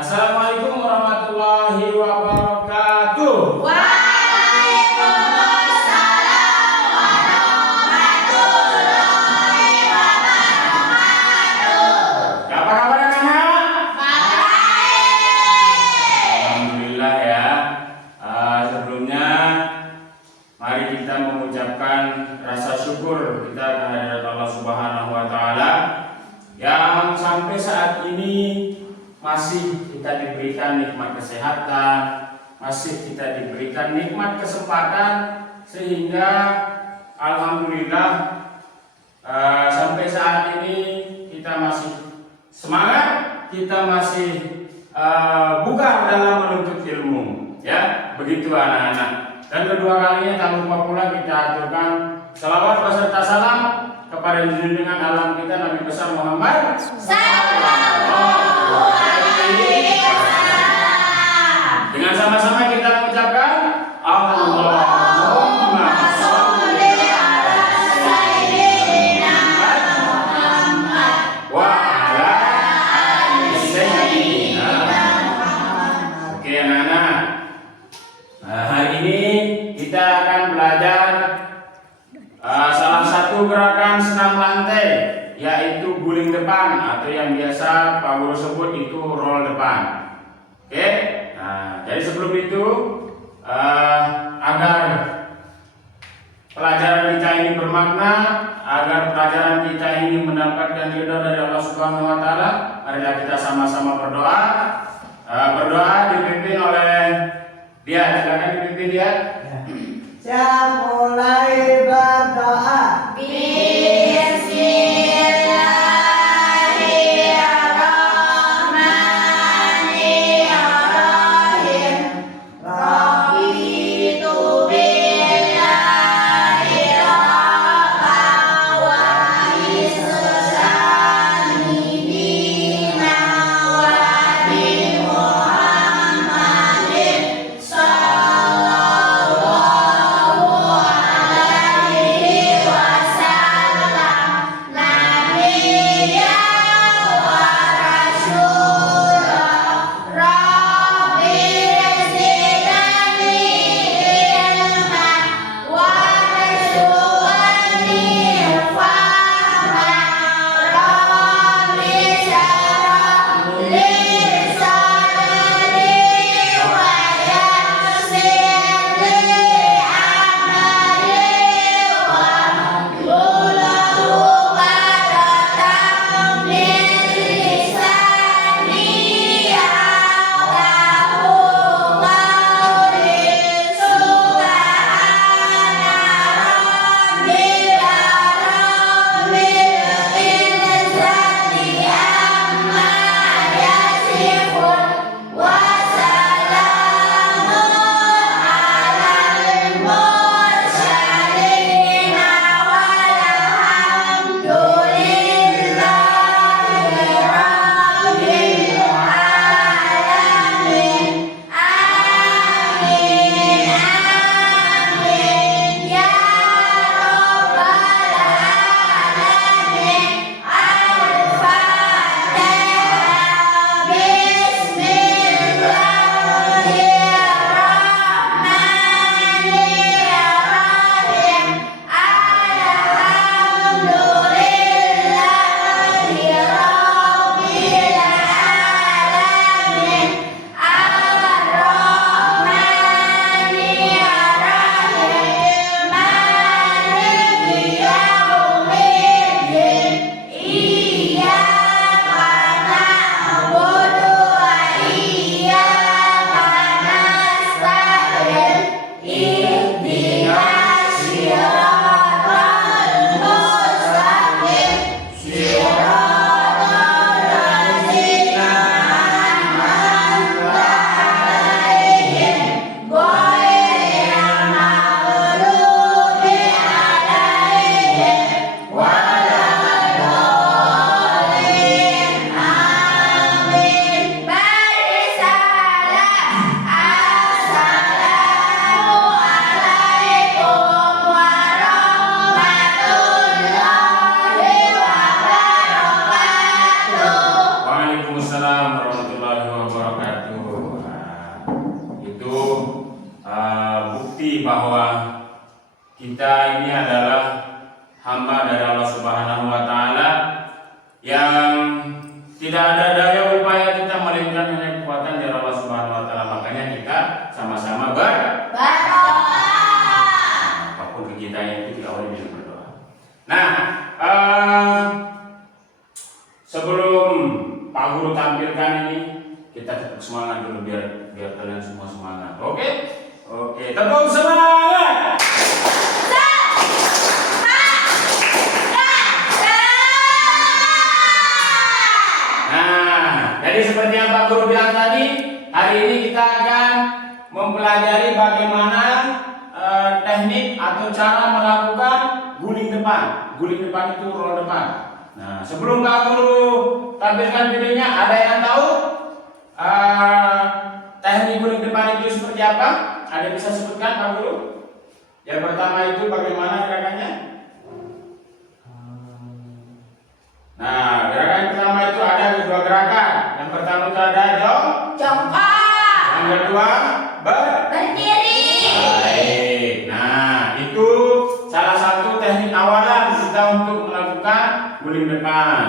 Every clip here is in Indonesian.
Assalamualaikum warahmatullahi wabarakatuh. Waalaikumsalam warahmatullahi wabarakatuh. Apa kabar anak-anak? Baik. Alhamdulillah ya. Sebelumnya mari kita mengucapkan rasa syukur kita kehadirat Allah Subhanahu wa taala yang sampai saat ini masih kita diberikan nikmat kesehatan, masih kita diberikan nikmat kesempatan, sehingga alhamdulillah sampai saat ini kita masih semangat, kita masih bugar dalam menuntut ilmu, ya begitu anak-anak. Dan kedua kalinya tak lupa pula kita aturkan salawat beserta salam kepada junjungan alam kita Nabi besar Muhammad Sallallahu alaihi wasallam. dengan sama-sama kita mengucapkan Allahumma sholli ala sayyidina Muhammad wa ala ali sayyidina. Oke anak-anak, hari ini kita akan belajar salah satu gerakan senam lantai, yaitu guling depan atau yang biasa Pak Guru sebut itu roll depan. Oke, nah jadi sebelum itu agar pelajaran kita ini bermakna, agar pelajaran kita ini mendapatkan ridho dari Allah Subhanahu wa taala, marilah kita sama-sama berdoa. Berdoa dipimpin oleh dia, silakan dipimpin dia. Saya mulai berdoa. Bismillahirrahmanirrahim. Raditu billahi rabban wa islami dinan wa bi Muhammadin sallallahu alaihi wa mengerti bahwa kita ini adalah hamba dari Allah Subhanahu wa taala yang tidak ada daya upaya kita melainkan hanya kekuatan dari Allah Subhanahu wa taala. Makanya kita sama-sama berdoa. apapun kegiatan itu diawali dengan berdoa. Nah, sebelum Pak Guru tampilkan ini, kita tetap semangat dulu biar kalian semua semangat. Oke, tepuk semangat. Nah, jadi seperti yang Pak Guru bilang tadi, hari ini kita akan mempelajari bagaimana teknik atau cara melakukan guling depan. Guling depan itu roll depan. Nah, sebelum Pak Guru tampilkan videonya, ada yang tahu teknik guling depan itu seperti apa? Ada yang bisa sebutkan Pak Guru? Yang pertama itu bagaimana gerakannya? Nah, gerakan pertama itu ada dua gerakan. Yang pertama itu ada Jongkok. yang kedua Berdiri. baik. Nah, itu salah satu teknik awalan kita untuk melakukan guling depan.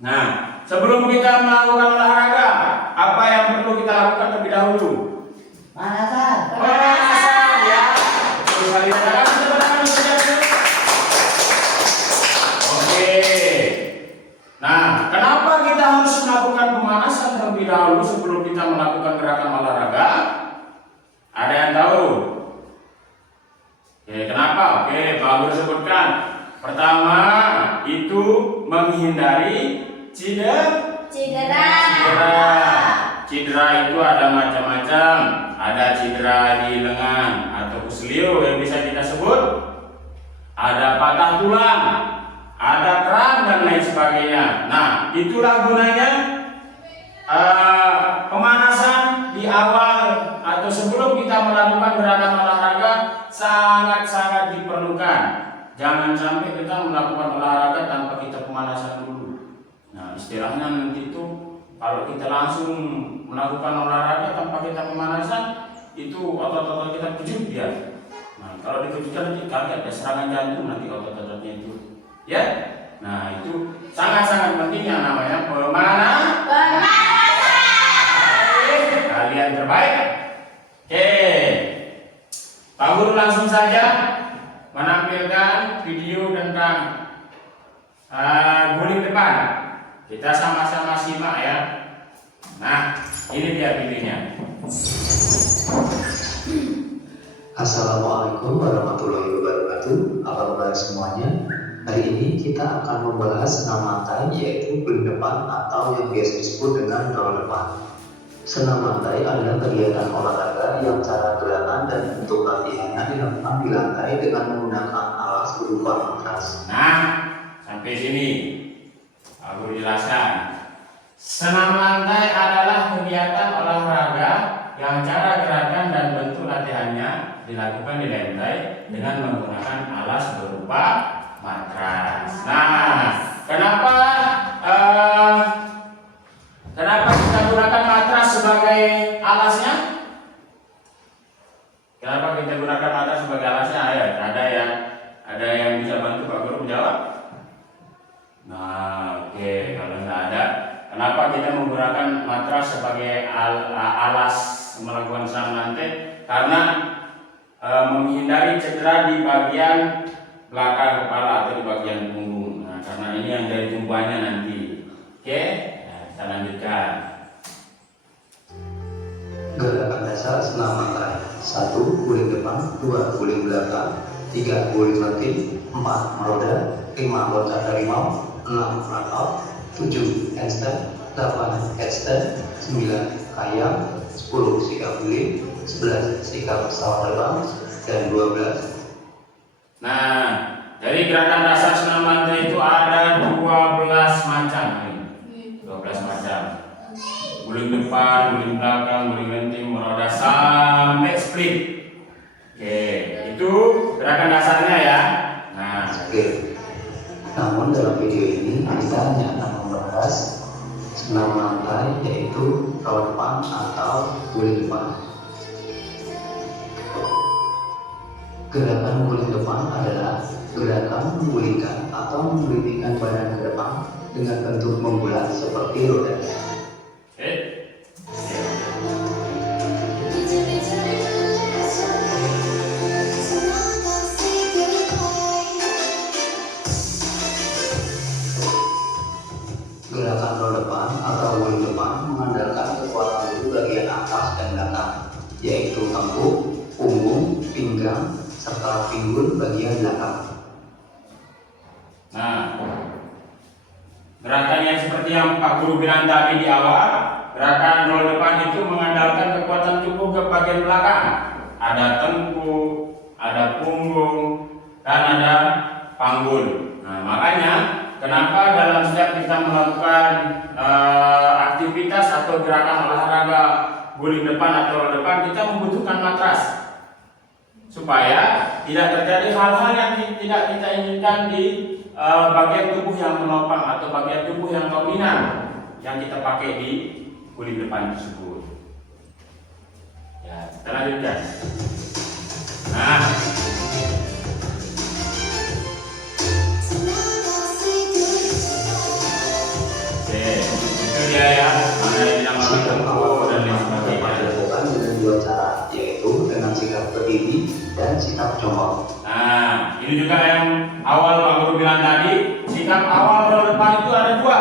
Nah, sebelum kita melakukan olahraga, apa yang perlu kita lakukan terlebih dahulu? Panasan. Pemanasan ya. Terus kali Oke. Nah, kenapa kita harus melakukan pemanasan terlebih dahulu sebelum kita melakukan gerakan olahraga? Ada yang tahu? Oke, kenapa? Oke, Pak Guru sebutkan. Pertama, itu menghindari cedera. Cedera itu ada macam-macam. Ada cedera di lengan atau keselio yang bisa kita sebut. Ada patah tulang, ada kram dan lain sebagainya. Nah, itulah gunanya pemanasan di awal atau sebelum kita melakukan gerakan olahraga sangat-sangat diperlukan. Jangan sampai kita melakukan olahraga tanpa kita pemanasan dulu. Nah, istilahnya nanti itu kalau kita langsung melakukan olahraga tanpa kita pemanasan, itu otot-otot kita kejut ya. Nah, kalau dikejutkan nanti kaget ada serangan jantung nanti otot-ototnya itu. Ya, nah itu sangat-sangat penting yang namanya pemanasan. Kalian terbaik. Oke, Pak Guru langsung saja menampilkan video tentang guling depan. Kita sama-sama simak ya. Nah, ini dia videonya. Assalamualaikum warahmatullahi wabarakatuh. Apa kabar semuanya? Hari ini kita akan membahas senam lantai, yaitu guling depan atau yang biasa disebut dengan roll depan. Senam lantai adalah kegiatan olahraga yang cara gerakan dan bentuk latihannya dilakukan di lantai dengan menggunakan alas berupa matras. Nah, sampai sini aku jelaskan. Senam lantai adalah kegiatan olahraga yang cara gerakan dan bentuk latihannya dilakukan di lantai dengan menggunakan alas berupa matras. Nah, kenapa kita gunakan matras sebagai alasnya? Kenapa kita gunakan matras sebagai alasnya? Ayo, ada yang bisa bantu Pak Guru menjawab? Nah, oke, kalau nggak ada, kenapa kita menggunakan matras sebagai alas melakukan senam lantai? Karena menghindari cedera di bagian belakang kepala atau di bagian punggung. Nah, karena ini yang dari tumpuannya nanti. Oke, nah, kita lanjutkan. Gerakan dasar senam lantai: 1. Guling depan, 2. Guling belakang, 3. Guling lentik, 4. Meroda, 5. Loncat harimau, 6. Front out, 7. Handstand, 8. headstand, 9. Kayang, 10. Sikap guling, 11. Sikap pesawat terbang, dan 12. Nah, dari gerakan dasar senam lantai itu ada 12 macam. 12 macam. Guling depan, guling belakang, guling lentik, meroda sampai split. Oke, itu gerakan dasarnya ya. Nah, Oke. Namun dalam video ini kita hanya akan membahas senam lantai, yaitu roll depan atau guling depan. Gerakan guling depan adalah gerakan menggulingkan atau menggelindingkan badan ke depan dengan bentuk membulat seperti roda. Oke. Gerakan roda depan atau guling depan mengandalkan kekuatan tubuh bagian atas dan belakang, yaitu tengkuk, punggung, pinggang, serta pinggul bagian belakang. Nah, gerakan yang seperti yang Pak Guru bilang tadi di awal, gerakan roll depan itu mengandalkan kekuatan tubuh ke bagian belakang. Ada tengkuk, ada punggung, dan ada panggul. Nah, makanya kenapa dalam setiap kita melakukan aktivitas atau gerakan olahraga guling depan atau roll depan, kita membutuhkan matras supaya tidak terjadi hal-hal yang tidak kita inginkan di bagian tubuh yang menopang atau bagian tubuh yang dominan yang kita pakai di guling depan tersebut. Ya, kita lanjutkan. Nah, oke, itu dia ya, mana yang dinamakan Sikap awal tengkuk dan lain dapat sebagainya. dilakukan dengan dua cara, yaitu dengan sikap berdiri dan sikap jongkok. Nah, ini juga yang awal Pak Guru bilang tadi, sikap awal roll depan itu ada dua.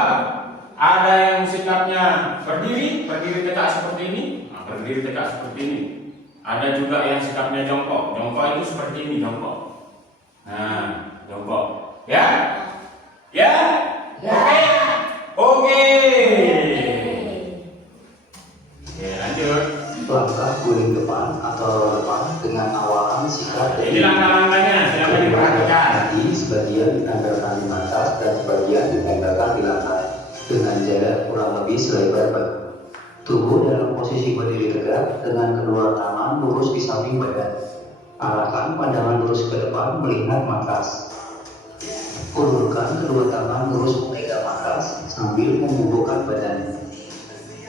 Ada yang sikapnya berdiri tegak seperti ini, berdiri tegak seperti ini. Ada juga yang sikapnya jongkok, jongkok itu seperti ini, jongkok. Nah, jongkok. Ya? Ya? Ya. Oke. Oke, lanjut. Langkah guling depan atau roll depan dengan awalan sikap Ini langkah-langkahnya, silakan diperhatikan. kaki sebagian ditempelkan di atas dan sebagian ditempelkan di lantai dengan jarak kurang lebih selebar bahu. Tubuh dalam posisi berdiri tegak dengan kedua tangan lurus di samping badan. Arahkan pandangan lurus ke depan melihat matras. Ulurkan kedua tangan lurus memegang matras sambil membungkukkan badan.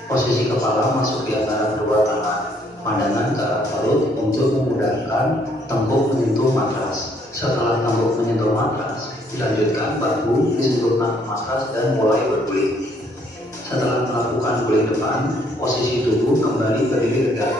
Posisi kepala masuk di antara kedua tangan. Pandangan ke arah perut untuk memudahkan tengkuk menyentuh matras. Setelah tengkuk menyentuh matras, dilanjutkan bahu disentuhkan matras dan mulai berguling. Setelah melakukan guling depan, posisi tubuh kembali berdiri tegak.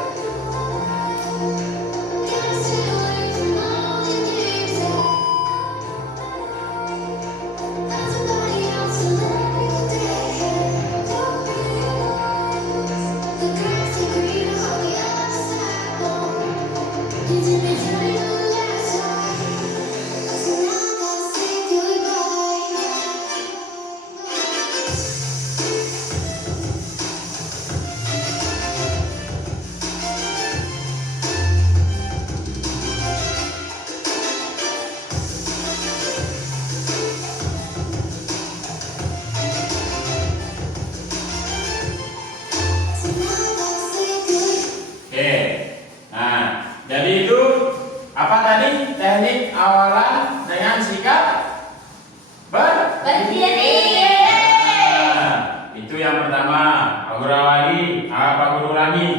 Oke. Nah, jadi itu apa tadi? Teknik awalan dengan sikap Berdiri. Nah, itu yang pertama. Pak Guru awali, Pak Guru ulangi.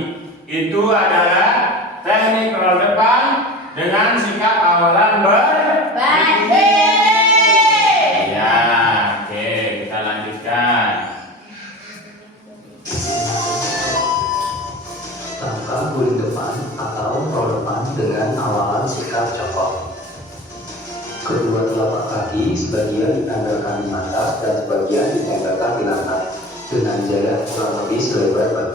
Itu adalah teknik roll depan dengan sikap awalan Berdiri. Ya, oke, kita lanjutkan. Langkah guling depan atau roll depan dengan awalan sikap jongkok. Kedua telapak kaki sebagian ditempelkan di atas dan sebagian ditempelkan di lantai dengan jarak kurang lebih selebar bahu.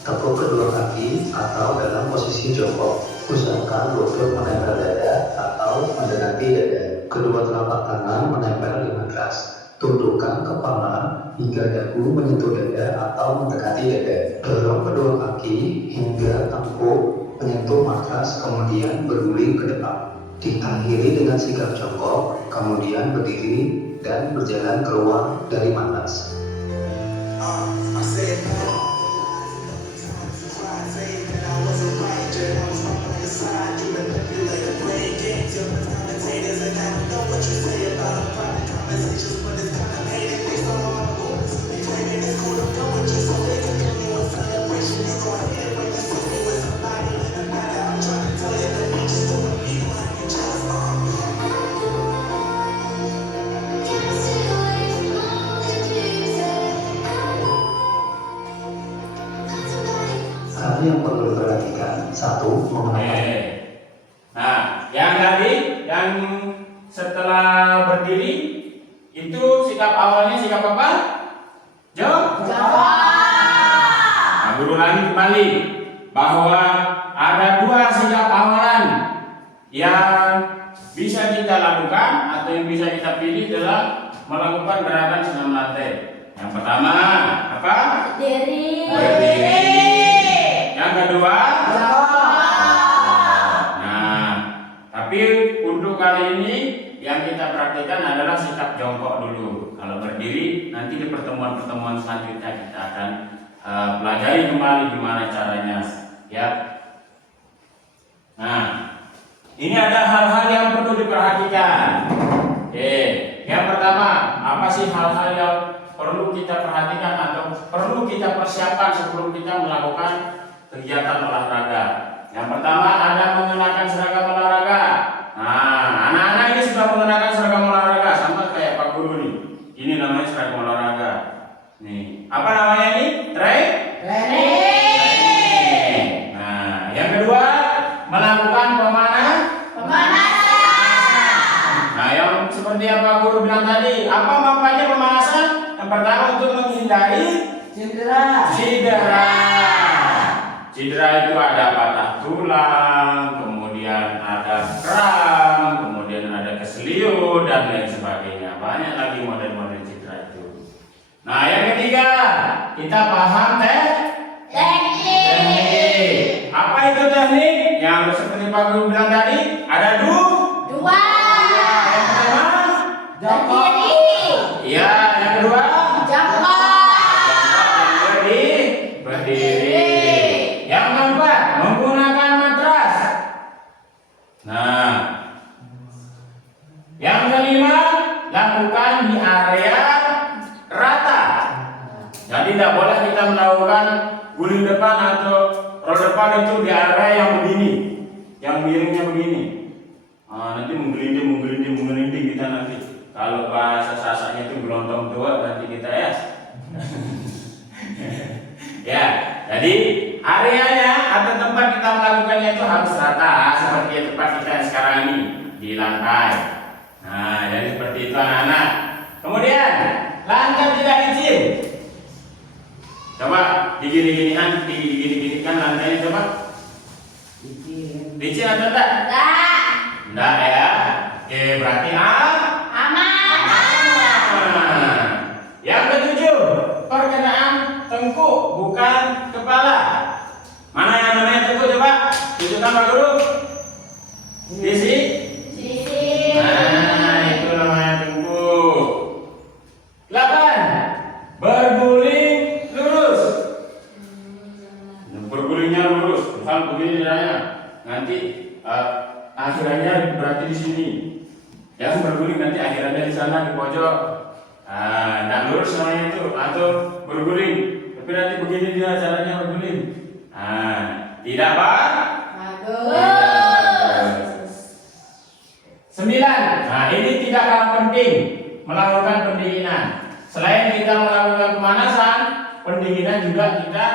Tekuk kedua kaki atau dalam posisi jongkok. Usahakan lutut menempel dada atau mendekati dada. Kedua telapak tangan menempel di matras. Tundukkan kepala hingga dagu menyentuh dada atau mendekati dada. Dorong kedua kaki hingga tengkuk menyentuh matras, kemudian berguling ke depan. Diakhiri dengan sikap jongkok, kemudian berdiri dan berjalan keluar dari matras. Hal yang perlu diperhatikan, satu, menggunakan. Nah, yang tadi yang setelah berdiri itu sikap awalnya sikap apa? Jawab. Nah, guru lagi kembali bahwa ada dua sikap awalan yang bisa kita lakukan atau yang bisa kita pilih adalah melakukan gerakan senam lantai. Yang pertama apa? Berdiri. Yang kedua, nah, tapi untuk kali ini yang kita praktikkan adalah sikap jongkok dulu. Kalau berdiri, nanti di pertemuan-pertemuan selanjutnya kita akan pelajari kembali gimana caranya, ya. Nah, ini ada hal-hal yang perlu diperhatikan. Oke, yang pertama, apa sih hal-hal yang perlu kita perhatikan atau perlu kita persiapkan sebelum kita melakukan kegiatan olahraga? Yang pertama ada mengenakan seragam olahraga. Nah, anak-anak ini sudah mengenakan seragam olahraga sama kayak Pak Guru nih. Ini namanya seragam olahraga. Nih, apa namanya ini? Training. Nah, yang kedua melakukan pemanasan. Nah, yang seperti yang Pak Guru bilang tadi, apa manfaatnya pemanasan? Yang pertama untuk menghindari Cedera. Cedera itu ada patah tulang, kemudian ada kram, kemudian ada keseliu dan lain sebagainya. Banyak lagi model-model cedera itu. Nah, yang ketiga kita paham teknik. Apa itu teknik? Yang seperti Pak Guru bilang tadi ada dua. Yang pertama iya, yang kedua berdiri. Yang keempat menggunakan matras. Nah, yang kelima lakukan di area rata. Jadi tidak boleh kita melakukan guling depan atau roll depan itu di area yang begini, yang miringnya begini. Nanti menggelinding kita nanti. Kalau bahasa sasanya itu gelontong tua nanti kita ya. Ya, jadi areanya atau tempat kita melakukannya itu harus rata seperti tempat kita sekarang ini di lantai. Nah, jadi seperti itu anak-anak. Kemudian lantai tidak licin. Coba digini-ginikan lantainya coba. Licin atau enggak? Enggak ya. Oke, berarti aman. Yang ketujuh, perkenaan tengkuk bukan kepala. Mana yang namanya tengkuk coba? Tunjukkan Pak Guru. Di sini. Nah, itu namanya tengkuk. 8. Berguling lurus. Bergulingnya lurus. Misal begini caranya. Nanti akhirannya berarti di sini. Yang berguling nanti akhirannya di sana di pojok. Nah, lurus namanya itu atau berguling. Tapi nanti begini dia caranya berguling. Tidak bagus. 9. Nah, ini tidak kalah penting melakukan pendinginan. Selain kita melakukan pemanasan, pendinginan juga kita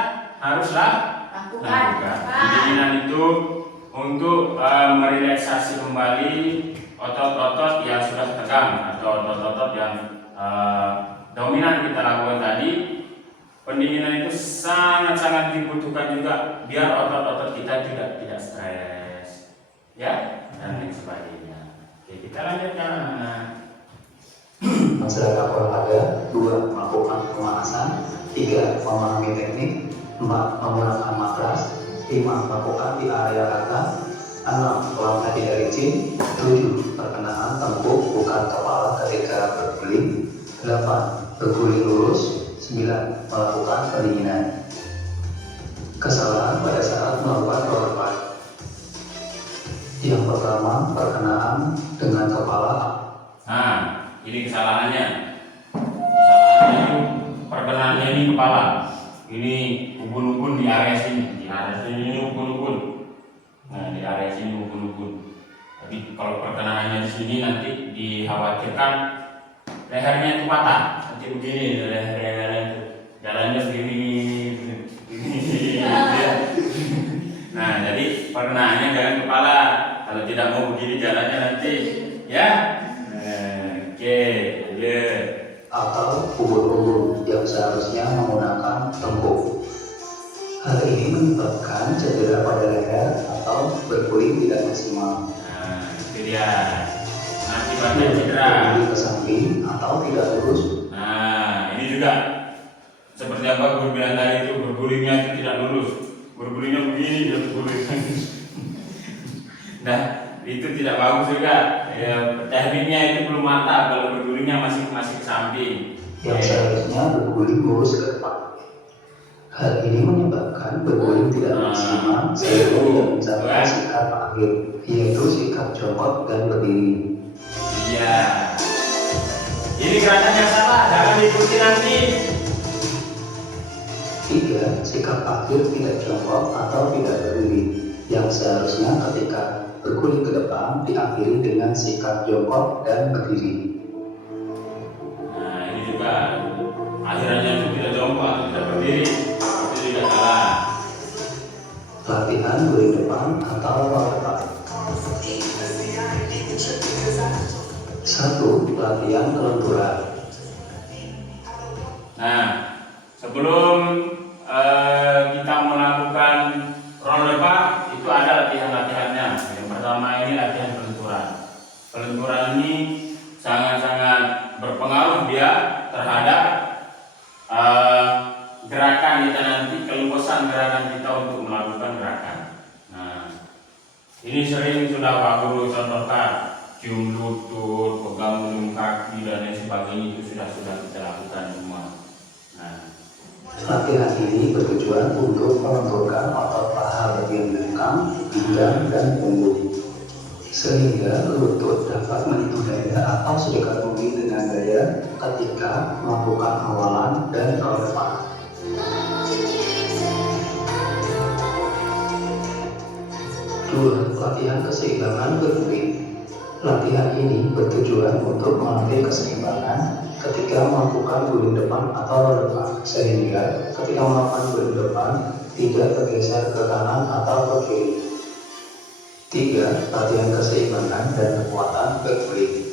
haruslah lakukan. Pendinginan itu untuk merelaksasi kembali otot-otot yang sudah tegang atau otot-otot yang dominan kita lakukan tadi. Pendinginan itu sangat-sangat dibutuhkan juga biar otot-otot kita juga tidak stres, ya, dan lain sebagainya. Oke, kita lanjutkan. Masyarakat olahraga. 2. Melakukan pemanasan. 3. Memahami teknik. 4. Menggunakan matras. 5. Melakukan di area rata. 6. Langkah tidak licin. 7. Perkenaan tengkuk bukan kepala ketika berguling. 8. Berguling lurus. 9. Melakukan pendinginan. Kesalahan pada saat melakukan roll depan. Yang pertama, perkenaan dengan kepala. Nah, ini kesalahannya. Kesalahannya itu perkenaannya ini kepala. Ini ubun-ubun di area sini. Di area sini ini ubun-ubun. Nah, di area sini ubun-ubun. Tapi kalau perkenaannya di sini nanti dikhawatirkan lehernya itu patah. Nanti begini leher itu. Jalannya begini. pernahnya jangan kepala. Kalau tidak mau begini jalannya nanti, ya. Oke, ya. Atau ubur-ubur yang seharusnya menggunakan tengkuk. Hal ini menyebabkan cedera pada leher atau berguling tidak maksimal. Nah, itu dia. Akibatnya cedera. Berguling ke samping atau tidak lurus. Nah, ini juga seperti apa guru bilang tadi itu, bergulingnya itu tidak lurus. Bergulingnya begini, dia berguling. Nah, itu tidak bagus juga. Ya, tekniknya itu belum mantap kalau bergulingnya masih ke samping. Yang seharusnya berguling lurus ke depan. Hal ini menyebabkan berguling tidak maksimal sehingga tidak mencapai sikap akhir, yaitu sikap jongkok dan berdiri. Iya. Ini gerakannya salah, jangan diikuti nanti. 3. Sikap akhir tidak jongkok atau tidak berdiri, yang seharusnya ketika berguling ke depan diakhiri dengan sikap jongkok dan berdiri. Nah, ini juga akhirannya itu tidak jongkok atau tidak berdiri, itu juga salah. Latihan guling depan atau roll depan. 1. Latihan kelenturan. Nah, sebelum kita melakukan roll depan, itu ada latihan-latihannya. Yang pertama ini latihan kelenturan. Kelenturan ini sangat-sangat berpengaruh dia terhadap gerakan kita nanti, keluasan gerakan kita untuk melakukan gerakan. Nah, ini sering sudah Pak Guru contohkan, cium lutut, pegang ujung kaki dan lain sebagainya, itu sudah kita lakukan semua. Nah, Latihan ini bertujuan untuk melenturkan otot paha bagian belakang, pinggang, dan punggung, sehingga lutut dapat menyentuh dada atau sedekat mungkin dengan daya ketika melakukan awalan dan roll depan. 2. Latihan keseimbangan berguling. Latihan ini bertujuan untuk melatih keseimbangan ketika melakukan guling depan atau roll depan, sehingga ketika melakukan guling depan tidak bergeser ke kanan atau ke kiri. 3. Latihan keseimbangan dan kekuatan berguling.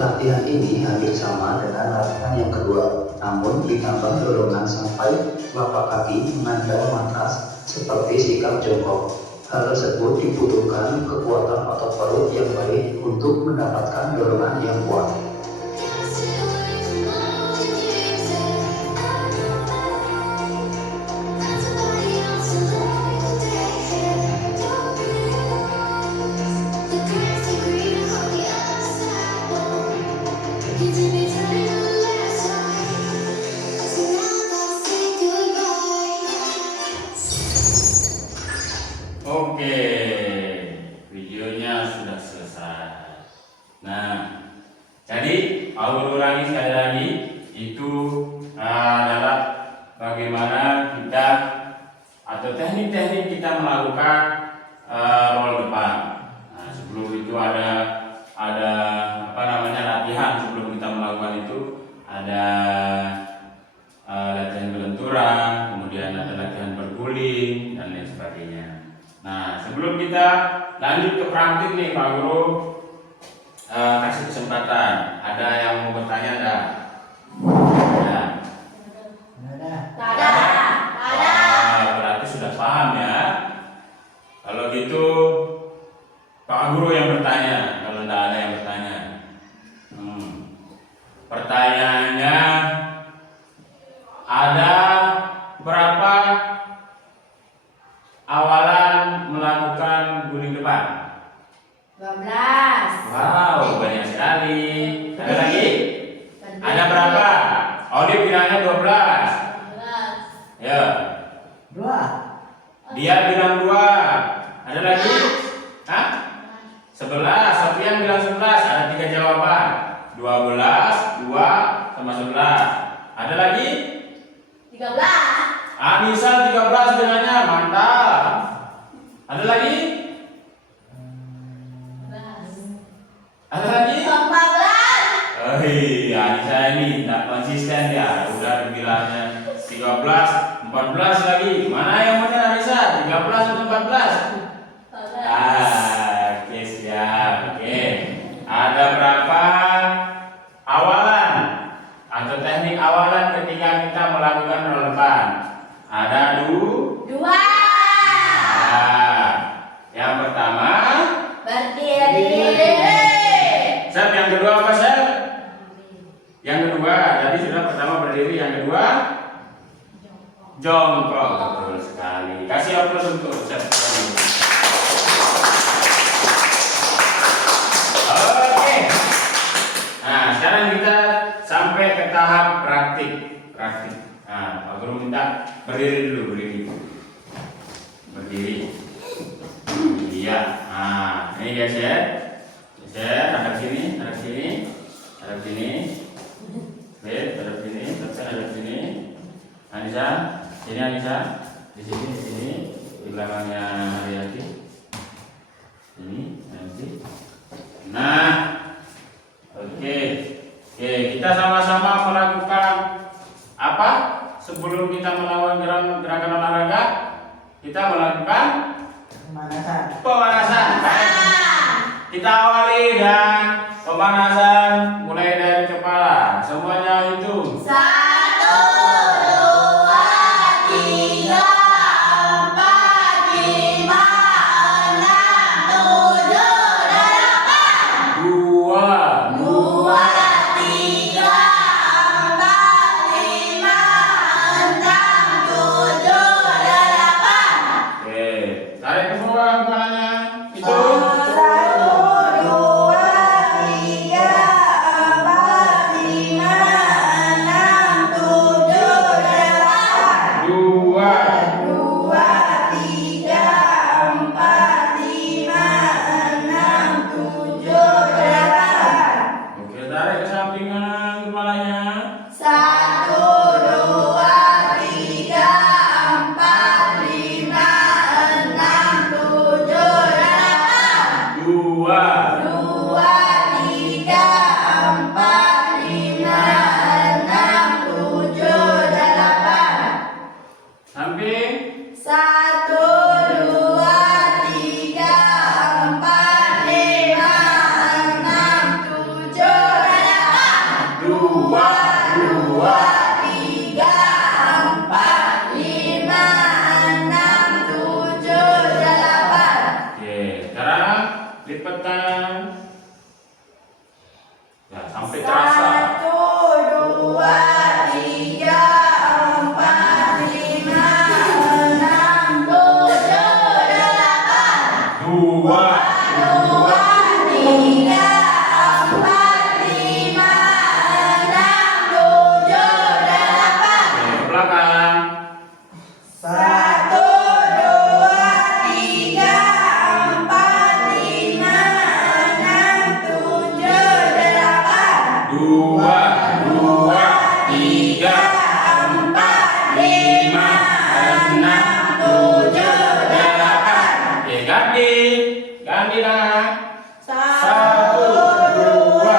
Latihan ini hampir sama dengan latihan yang kedua, namun ditambah dorongan sampai telapak kaki menandai matras seperti sikap jongkok. Hal tersebut dibutuhkan kekuatan otot perut yang baik untuk mendapatkan dorongan yang kuat. oke, videonya sudah selesai. Nah, jadi aku ulangi sekali lagi, itu adalah bagaimana kita atau teknik-teknik kita melakukan roll depan. Nah, sebelum itu ada apa namanya latihan sebelum kita melakukan itu ada latihan kelenturan, kemudian ada latihan berguling dan lain sebagainya. Nah, sebelum kita lanjut ke praktik nih Pak Guru, kasih kesempatan. Ada yang mau bertanya enggak? Ya. Ada. Berarti sudah paham ya. Kalau gitu Pak Guru yang bertanya, kalau tidak ada yang bertanya. Pertanyaannya, ada berapa awalan melakukan guling depan? 12. Wow, banyak sekali. Ada lagi? Ada berapa? Olive bilangnya 12. Ya. 2. Dia bilang 2. Ada lagi? Hah? 11. Sofian bilang 11. Ada 3 jawaban. 12, 2, sama 11. Ada lagi? 13. Anissa 13 bilangnya. Mantap. Ada lagi? Ada lagi? 14. Oh iya, Anissa ini tidak konsisten ya. Udah bilangnya 13, 14 lagi. Mana yang benar Anissa? 13 13 atau 14? Oke, siap. Oke. Ada berapa awalan atau teknik awalan ketika kita melakukan relevan? Ada Dua. Nah, yang pertama, Berdiri. Sep, yang kedua apa, Sep? Yang kedua, tadi sudah pertama berdiri, yang kedua jongkok. Betul sekali. Kasih aplaus untuk Sep. Oke. Nah, sekarang kita sampai ke tahap praktik. Nah, Pak Guru minta berdiri dulu, berdiri. Iya. Nah, ini guys ya. Hadap sini. Hadap sini. Hadap sini. Anissa, sini Anissa. Di sini. Di belakangnya Mariati. Ini nanti. Nah, oke. Kita sama-sama melakukan apa? Sebelum kita melakukan gerakan olahraga, kita melakukan pemanasan. Kita awali dan pemanasan mulai dari kepala. Semuanya itu 1, 2, 3, 4, 5, 6, 7, 8. 2, 2, 3, 4, 5, 6, 7, 8. oke. Tarik ke bawah kepalanya. Itu 1, 2, 3, 4, 5, 6, 7, 8. 2. 2, 3, 4, 5, 6, 7, 8. Oke, tarik ke sampingan kepalanya. 1, 2, 3, 4, 5, 6, 7, 8. 2. 2, 3, 4, 5, 6, 7, 8. Samping. 1, 2, 3, 4, 5, 6, 7, 8. 2, 2, 3, 4, 5, 6, 7, 8. Oke, sekarang lipatkan. Ya, sampai terasa. 1, 2, 3, 4, 5, 6, 7, 8. 2. 2, 3, 4, 5, 6, 7, 8. Oke, ke belakang. 1, 2, 3, 4, 5, 6, 7, 8. 2, 2, 3, 4, 5, 6, 7, 8. Oke, ganti lah. 1, 2,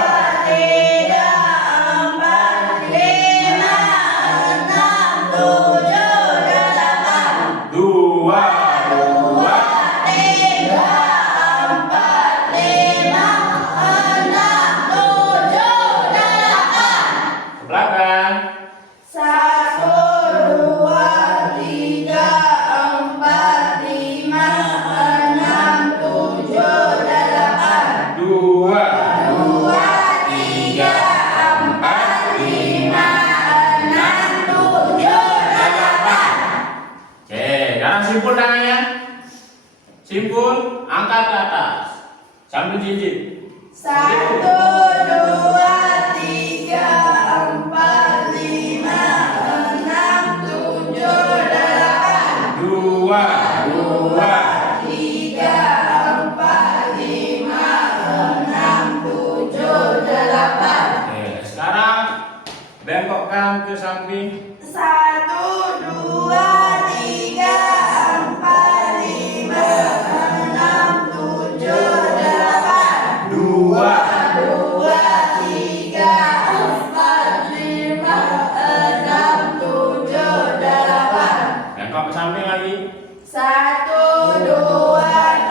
3, 4, 5, 6, 7, 8. 2, 2. 3, 4, 5, 6, 7, 8. Ke belakang. 1, 2, 3, 4, 5, 6, 7, 8. 2, 2, 3, 4, 5, 6, 7, 8. Oke, sekarang simpul tangannya. Simpul, angkat ke atas. Sambil jinjit. 1, 2, 3, 4, 5, 6, 7, 8. 2, 2. 3, 4, 5, 6, 7, 8. Oke, sekarang bengkokkan ke samping. 1, 2, 3, 4, 5, 6, 7, 8. 2, 2, 3, 4, 5, 6, 7, 8. bengkok ke samping lagi. 1, 2,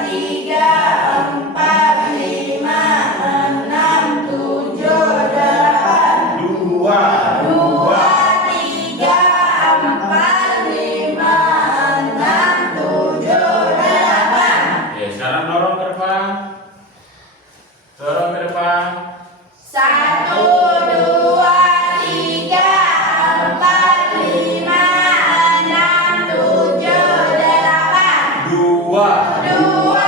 3, 4, 5, 6, 7, 8. 2, 2, 3, 4, 5, 6, 7, 8. Oke, sekarang dorong ke depan. Dorong ke depan. 1, 2, 3, 4, 5, 6, 7, 8. 2, 2,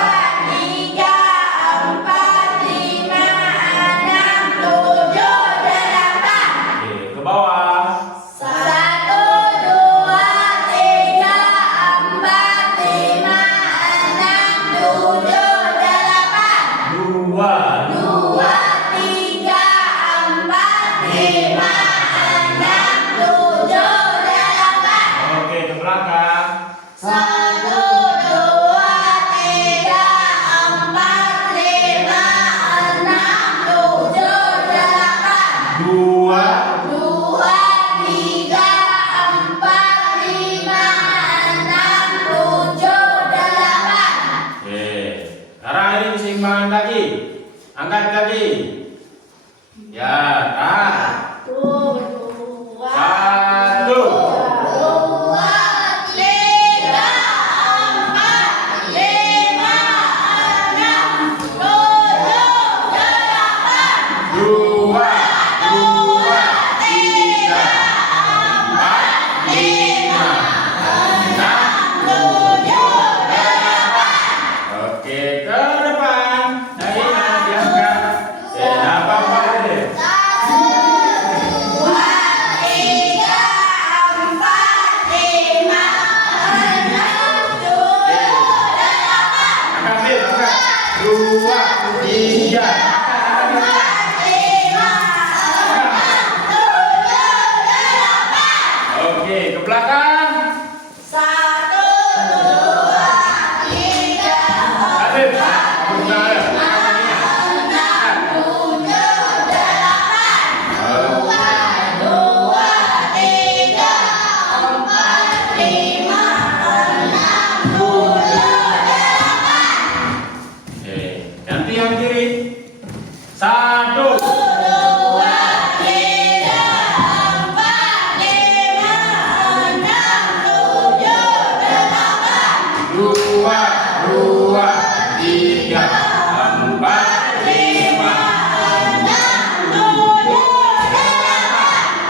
3, 4, 5, 6, 7, 8. Oke, ke bawah. 1, 2, 3, 4, 5, 6, 7, 8. 2, 2, 3, 4, 5, 6, 7, 8. Oke, ke belakang. 1, 2, 3, 4, 5, 6, 7, 8. 2, 2, 3, 4, 5, 6, 7, 8. Oke, sekarang ini keseimbangan kaki. Angkat kaki. Ya, tahan. 1, 1, 2, 3, 4, 5, 6, 7, 8. 2, 2, 3, 4, 5, 6, 7, 8. Oke, ke depan. Nah, diangkat. Apa apa deh? 1, 2, 3, 4, 5, 6, 7, 8. Angkat deh, angkat. 2, 3. 4, 5, 6, 7, 8. Oke, ke belakang. 1, 2, 3, Adit, buka ya. 6, 7, 8. 2, 2, 3, 4, 5, 6, 7, 8. Oke, ganti yang kiri. 1, 2, 3, 4, 5, 6, 7, 8. 2, 2, 3, 4, 5. 6, 7, 8.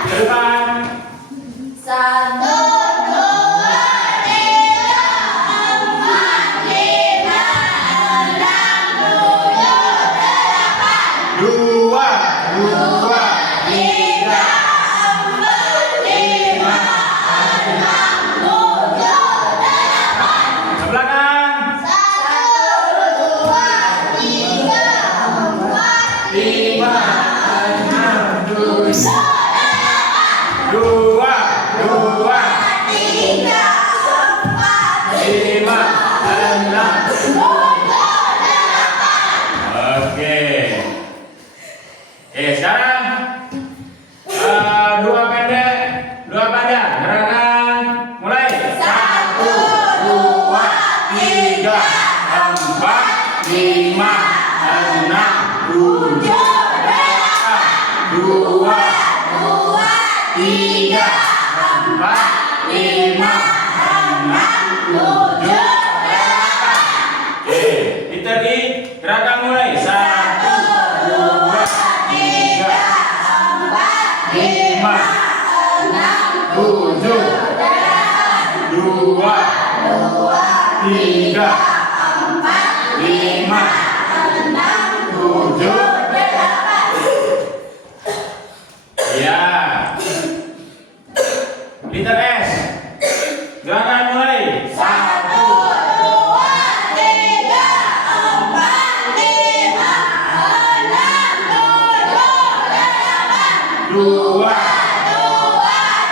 Ke depan. 1, 2, 3, 4, 5, 6, 7, 8. 2, 2, 3. 4, 5, 6, 7, 8. Ke belakang. 1, 2, 3, 4, 5, 6, 7. 2, 2, 3, 4, 5, 6, 7, 8. 7, 8. Oke. Sekarang dua pendek, dua panjang. Gerakan mulai. 1, 2, 3, 4, 5, 6, 7, 8. 2, 2, 3, 4, 5, 6, 7, 8. Oke, kita di gerakan mulai. 1, 2, 3, 4, 5, 6, 7, 2, 3, 4, 5, 6, 7. Ya. Liter S. Gerakan mulai. 1, 2, 3, 4, 5, 6, 7, 8. 2, 2,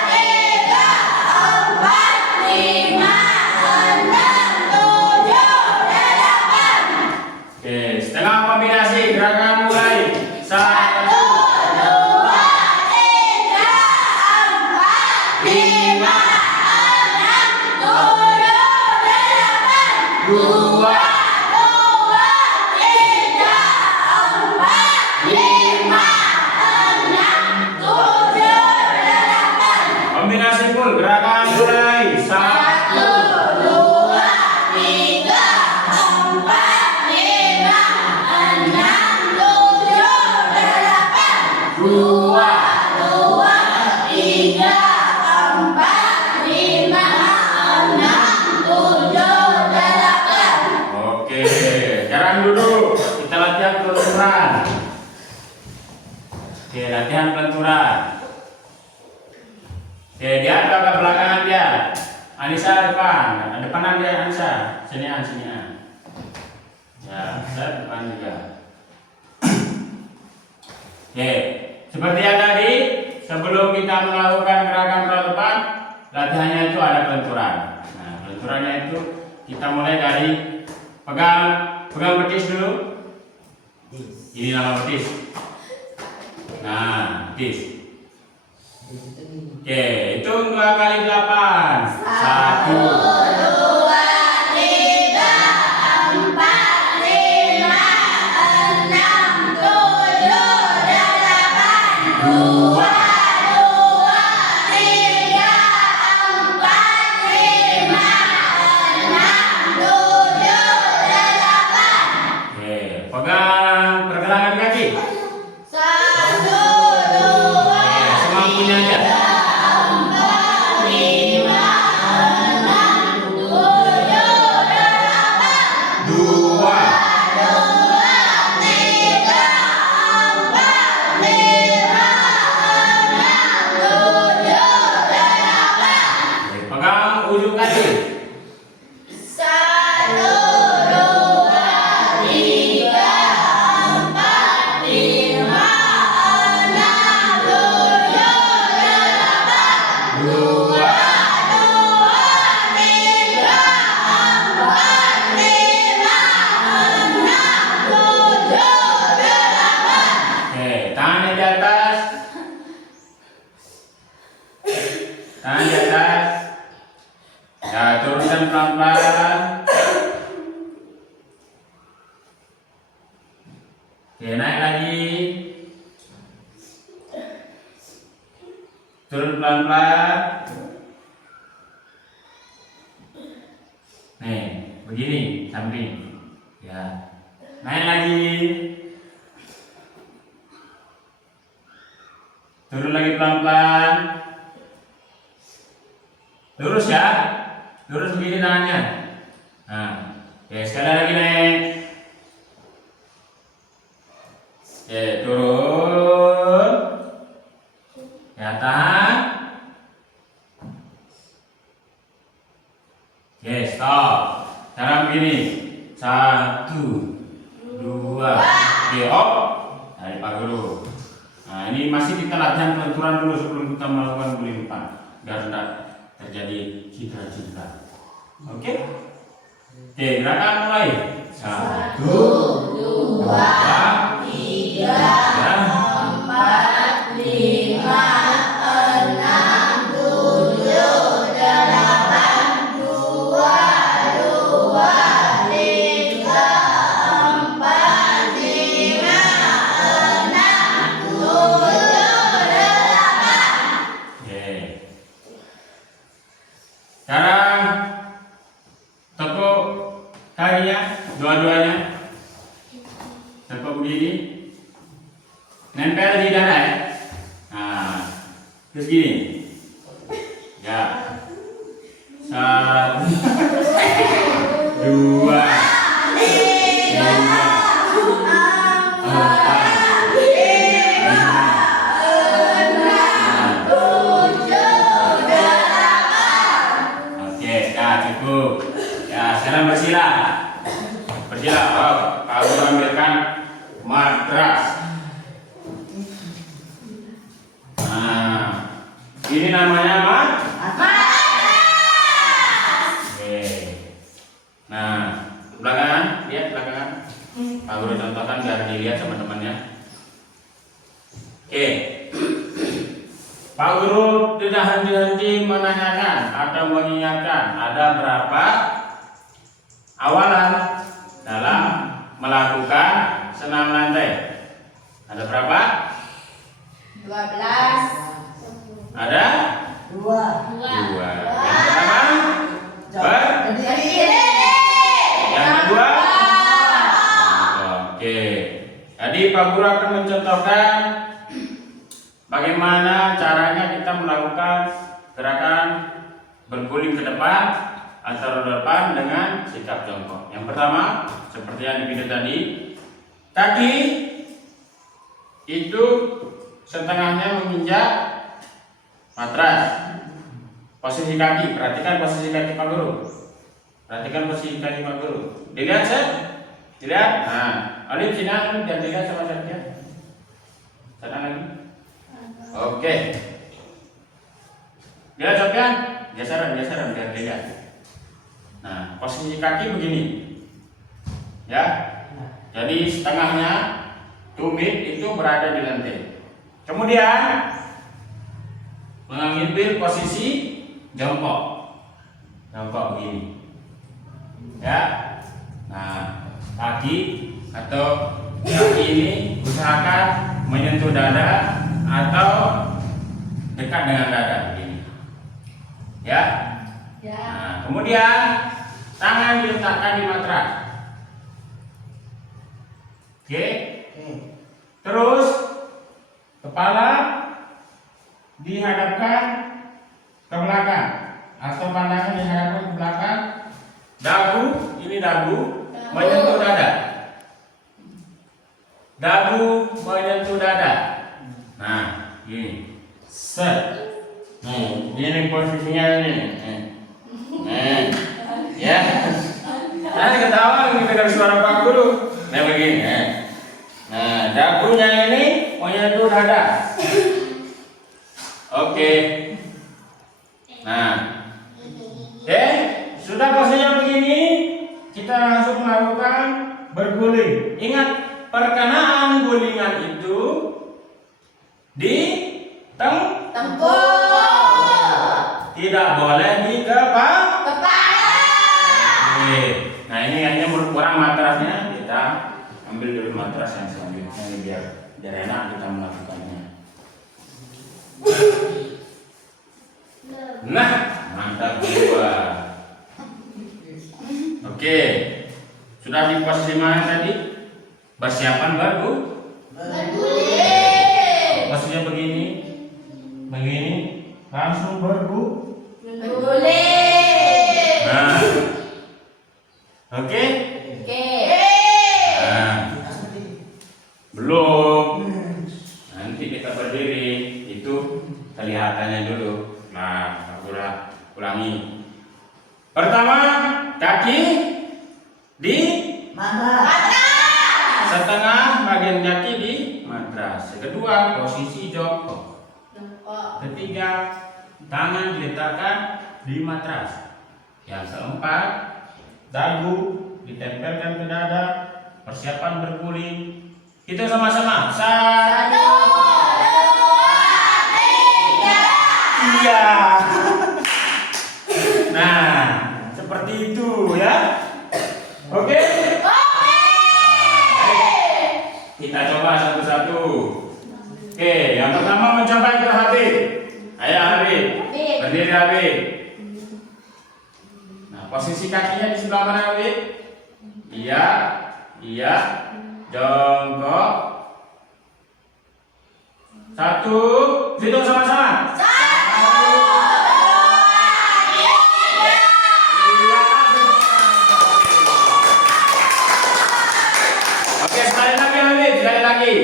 3, 4, 5, 6, 7, 8. Oke, setengah kombinasi gerakan dua, dua, tiga, empat, lima, enam, tujuh, delapan. kombinasi full gerakan mulai. Satu, Dua, tiga, empat, lima, enam, tujuh, delapan. dua, Dua, tiga, empat, lima, enam, tujuh, delapan. oke, sekarang duduk. Kita latihan pelenturan. Oke, latihan pelenturan. Oke, dia agak belakangan dia. Anissa depan, depanan dia Anissa. Sinian, sinian. Ya, saya depan juga. Oke, seperti yang tadi, sebelum kita melakukan gerakan penutupan, latihannya itu ada pelenturan. Nah, pelenturannya itu kita mulai dari pegang betis dulu. Ini nama betis. Nah, betis. Oke, hitung 2 kali 8. 1, Dua, tiga, empat, lima, enam, tujuh, delapan. Dua, tiga, empat, lima, enam, tujuh, delapan. oke, pegang pergelangan kaki. Satu, dua, Oke, semampunya aja. empat, lima, enam, tujuh, delapan. 2, Tiga, empat, lima, enam, tujuh, delapan. oke, pegang ujung kaki. Satu, dua, tiga, empat, lima, enam, tujuh, delapan. 2, Tiga, empat, lima, enam, tujuh, delapan. oke, tangannya di atas. Tangan di atas. Ya, turunkan pelan-pelan. Oke, naik lagi. Turun pelan-pelan. Nih, begini samping. Ya. Naik lagi. Turun lagi pelan-pelan. Lurus ya. Lurus begini tangannya. Nah, oke, sekali lagi naik. Oke, turun. Ya, tahan. Oke, stop. Cara begini. 1, 2, oke, op. Tarik Pak Guru. Nah, ini masih kita latihan pelenturan dulu sebelum kita melakukan gulingan biar tidak terjadi cedera-cedera. Oke? Oke, gerakan mulai. 1, 2, Tiga, empat, lima, enam, tujuh, delapan. Dua, tiga, empat, lima, enam, tujuh, delapan. oke. Sekarang tepuk kakinya, dua-duanya. Tepuk begini. Nempel di dada ya. Nah, terus gini. Ya. 1, 2, 3, 4, 5. Oke, ya cukup. Ya, sekarang bersila. Bersila. Oh, kalau ambilkan matras. Nah, ini namanya oke. Nah, belakangan, lihat belakangan. Pak Guru contohkan biar dilihat sama temannya. Oke. Pak Guru tidak henti-henti menanyakan atau mengingatkan ada berapa awalan dalam melakukan senam lantai. Ada berapa? 12. Ada? 2. 2. Yang pertama Berdiri. yang kedua. Oke. Jadi Pak Guru akan mencontohkan bagaimana caranya kita melakukan gerakan berguling ke depan atau depan dengan sikap jongkok. Yang pertama, seperti yang di video tadi, kaki itu setengahnya menginjak matras. Posisi kaki, perhatikan posisi kaki Pak Guru. Perhatikan posisi kaki Pak Guru. Dilihat Seth? Dilihat? Nah, Alif sini dan dilihat sama saya. Sana lagi. Oke. Dilihat Sofian? Geseran biar dilihat. Nah, posisi kaki begini. Ya. Jadi setengahnya tumit itu berada di lantai. Kemudian mengambil posisi jongkok begini, ya. Nah, kaki ini usahakan menyentuh dada atau dekat dengan dada begini, ya. Nah, kemudian tangan diletakkan di matras, oke. Terus kepala dihadapkan ke belakang atau pandangan dihadapkan ke belakang. Dagu menyentuh dada. Nah, ini set. Ini posisinya ini. Ya. Nanti ketawa dengar suara Pak Guru. Nah begini. Nah, dagunya ini menyentuh dada. Oke. Nah, sudah posisinya begini, kita langsung melakukan berguling. Ingat, perkenaan gulingan itu di Tempur. tidak boleh di kepala. Kepala. Nah, ini hanya kurang matrasnya, kita ambil dulu matras yang selanjutnya ini biar enak kita melakukannya. Nah, mantap jiwa. Oke, sudah di posisi mana tadi? Persiapan Berguling. posisinya begini, langsung Berguling. Nah, oke. Nah, belum. Nanti kita berdiri, itu kelihatannya dulu. Nah, ulangi. Pertama, kaki di Matras. setengah bagian kaki di matras. Kedua, posisi jongkok. Ketiga, tangan diletakkan di matras. Yang keempat, dagu ditempelkan ke dada. Persiapan berguling. Kita sama-sama. 1, 2, 3. Iya. Nah, seperti itu ya. Oke? Kita coba satu-satu. Oke, yang pertama mencoba ke Habib. Ayo Habib. Berdiri Habib. Nah, posisi kakinya di sebelah mana Habib? Iya. Jongkok. 1, hitung sama-sama. 1, 2, 3. Oke, sekali lagi Habib, sekali lagi.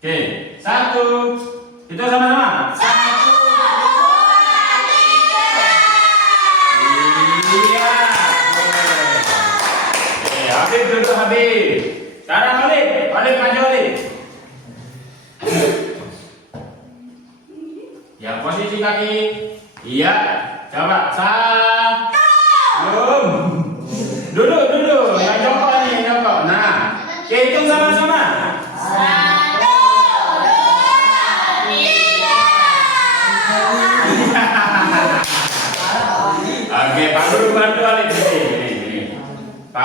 Oke, 1, itu sama-sama. 1, 2, 3. Iya. Oke, Habib duduk Habib. Sekarang Habib maju Habib. Ya, posisi kaki. Iya, coba. Belum. Duduk. Yang jongkok nih, jongkok. Nah, hitung sama-sama. 1, 2, 3.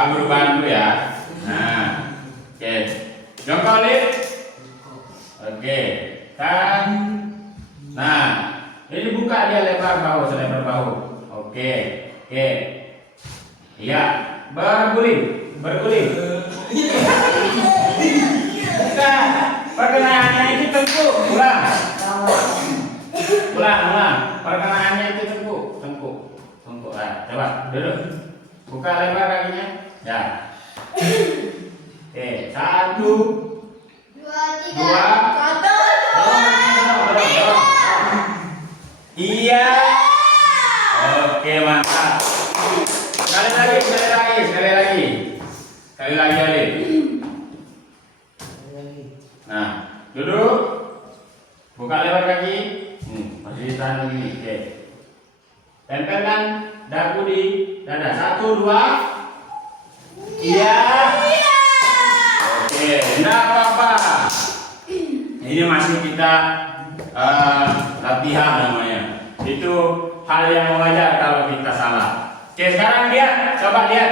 Pak Guru bantu ya. Nah, oke. Jongkok Lip. Oke, kan. Nah, ini buka dia lebar bahu, selebar bahu. Oke, oke. Iya, berguling. Bukan, perkenaannya itu tengkuk. Ulang. Perkenaannya itu tengkuk. Nah, coba duduk. Buka lebar kakinya. Ya. Oke, 1, 2, 3. Dua. 1, 2, 3. Iya. Oke, mantap. Sekali lagi Alif. Nah, duduk. Buka lebar kaki. Masih ditahan begini. Oke. Tempelkan dagu di dada. 1, 2. Iya. Oke, enggak apa-apa. Ini masih kita latihan namanya. Itu hal yang wajar kalau kita salah. Oke, sekarang dia coba lihat.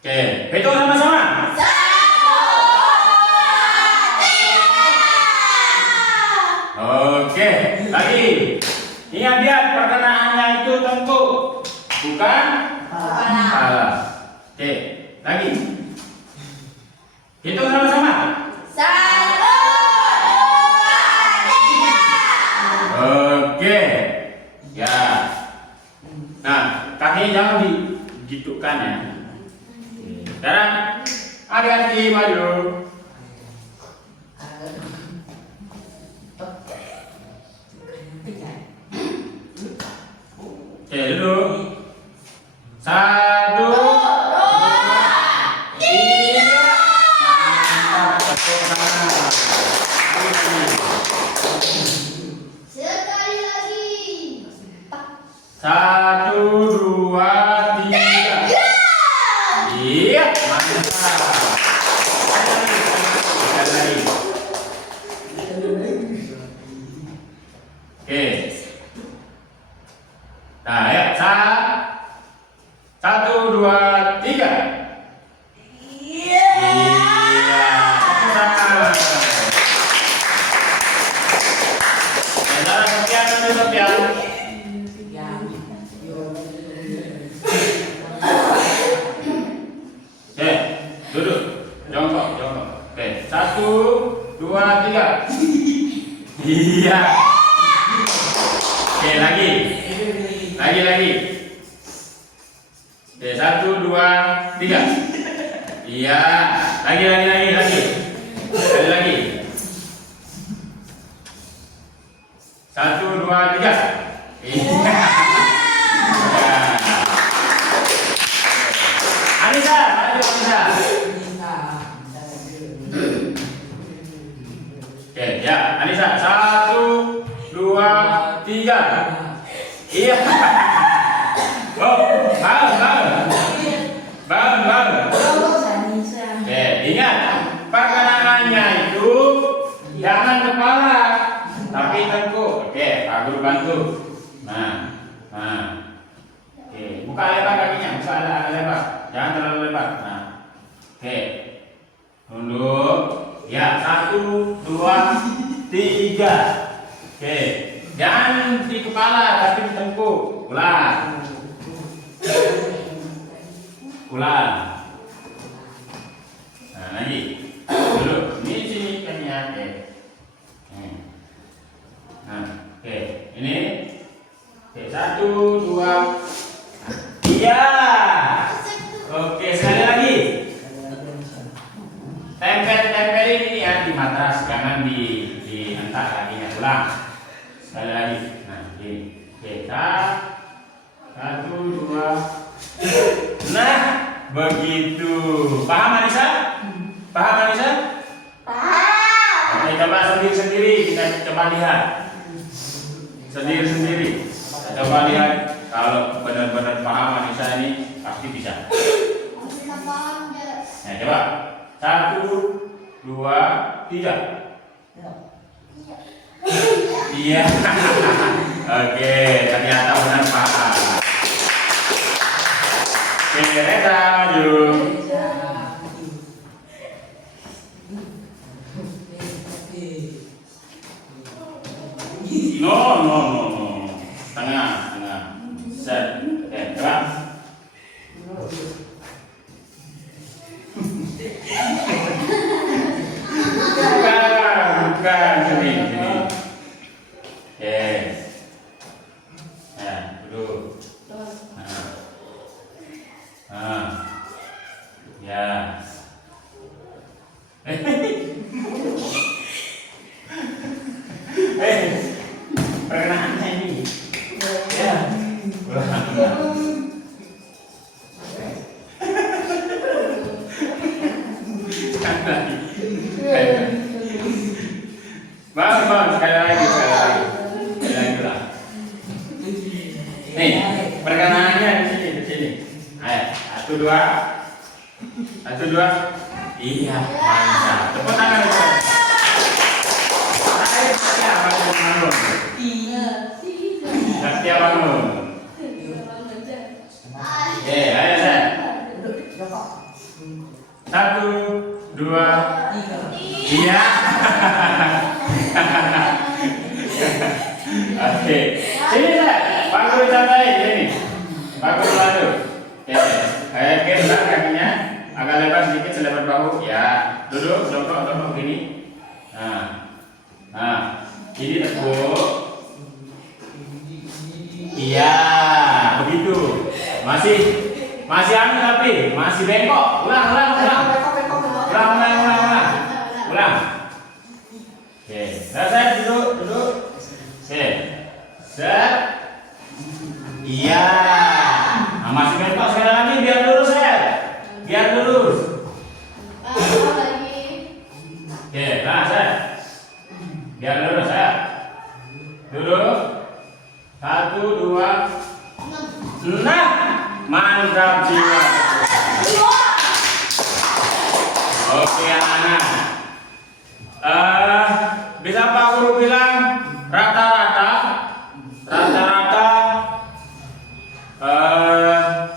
Oke, hitung sama-sama. 1, 2, 3. Oke, lagi. Ingat lihat perkenaannya itu tengkuk, bukan kepala. Oke, lagi. Hitung sama-sama. 1, 2, 3. Oke, ya. Nah, kaki jangan digitukan ya. Sekarang hati-hati maju. Oke, duduk. 1, 2, 3. Mantap, tepuk tangan. Sekali lagi. 1, 2, 3. Iya, mantap. Sekali lagi. Oke. Nah, ya, 1, 2, 3. Iya. Saudara sekian tutup ya. Oke, duduk. Jongkok. Oke, 1, 2, 3. Iya. Oke, lagi. Oke, 1, 2, 3. Iya. Lagi. Sekali lagi. 1, 2, 3. Iya. Anissa, maju Anissa. Oke, ya, Anissa. 1, 2, 3. Iya. Oh, bangun. Oke, ingat perkenaannya itu jangan kepala, tapi tengkuk. Oke, Pak Guru bantu. Nah. Oke, buka lebar kakinya, buka lebar. Jangan terlalu lebar. Nah. Oke. Tunduk. Ya, 1, 2, 3. Oke. Jangan di kepala tapi di tengkuk. Ulang. Nah, lagi. Duduk. Ini sini kakinya. Oke. Nah, oke. Ini. Oke, 1, 2. Iya. Oke, sekali lagi. Tempelin ini ya di matras, jangan di hentak kakinya. Ulang. Sekali lagi. Nah, ini. Oke, 1, 2. Nah, begitu. Paham Anissa? Paham. Oke, coba sendiri-sendiri kita coba lihat. Sendiri-sendiri. Coba lihat kalau benar-benar paham Anissa ini pasti bisa. Nah, coba. 1, 2, 3. Iya. Oke, ternyata benar Pak. Oke, Reza maju. No. Tengah. Set. Gerak. Bukan. Sini. Oke. Nah, duduk. Ya. Perkenalannya ini. Ya. Bang, sekali lagi lah. Nih, perkenalannya di sini. Ayo, 1, 2. Iya, mantap. Tepuk tangan. Setia bangun. Setia bangun. Oke, ayo Sen. 1, 2, 3. Iya. Oke. Sini Sen. Pak Guru santai sini. Pak Guru lalu. Oke. Oke, benar kakinya agak lebar sedikit selebar bahu. Ya. Duduk, jongkok gini. Nah, ini tekuk. Iya, begitu. Masih anu tapi masih bengkok. Ulang. Oke, saya duduk. Set. Iya. Nah, masih bengkok sekali lagi biar lurus ya. Biar lurus. Oke, nah set. Biar lurus ya. Duduk. 1, 2. Nah, mantap jiwa. Oke anak-anak. Bisa Pak Guru bilang rata-rata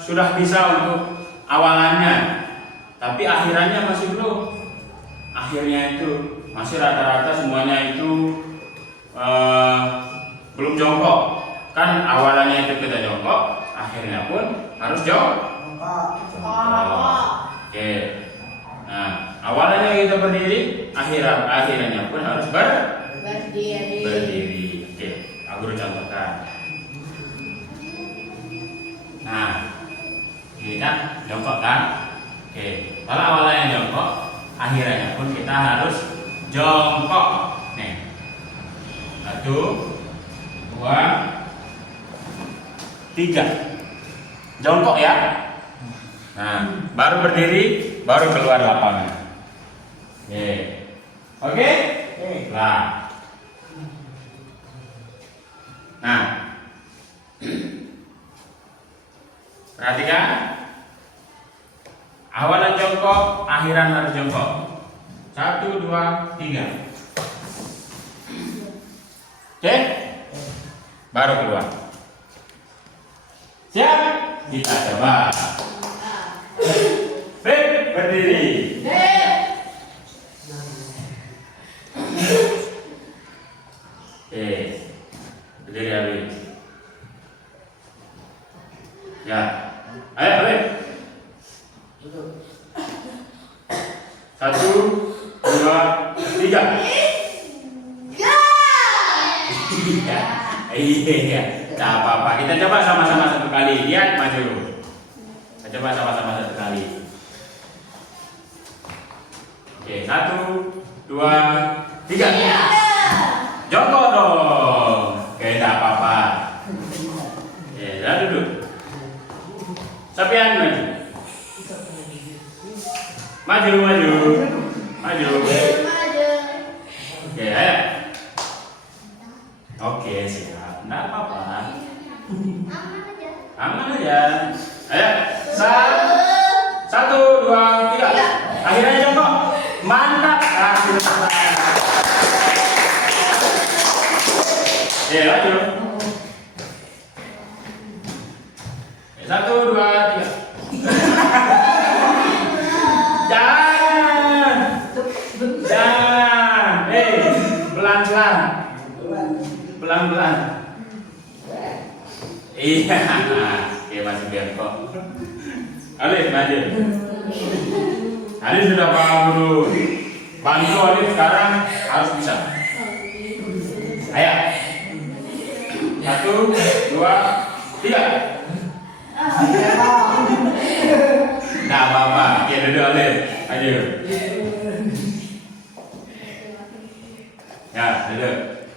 sudah bisa untuk awalannya, tapi akhirannya masih belum. Akhirnya itu masih rata-rata semuanya itu belum jongkok. Kan awalannya itu kita jongkok, akhirnya pun harus jongkok. Oke. Nah, awalannya kita berdiri, akhirnya pun harus berdiri. Oke, aku udah contohkan. Nah, kita jongkok kan? Oke, kalau awalannya jongkok, akhirnya pun kita harus jongkok. Nih, 1, 2, 3. Jongkok ya. Nah, baru berdiri, baru keluar lapangan. Oke? Nah. Perhatikan. Awalan jongkok, akhiran harus jongkok. 1, 2, 3. Oke? Baru keluar. Siap? Kita coba. Berdiri. Berdiri habis. Ya. Ayo, balik. 1, 2, 3. Iya. Tak apa-apa. Kita coba sama-sama satu kali. Lihat maju. Kita coba sama-sama satu kali. Oke, 1, 2, 3. Jongkok dong. Oke, tak apa-apa. Oke, dah duduk. Sapian maju. Maju. Oke, ayo. Oke, siap. Tidak apa-apa. Aman aja. Ayo. 1, 2, 3. Akhirnya jongkok. Mantap. Kasih tepuk tangan. Lanjut. 1, 2, 3. Jangan. Jangan. Pelan-pelan. Pelan-pelan. Iya. Oke, masih bengkok. Alif, maju. Alif sudah paham dulu. Bantu Alif sekarang harus bisa. Ayo. 1, 2, 3. Nggak apa-apa. Ya duduk Alif. Ayo. Ya, duduk.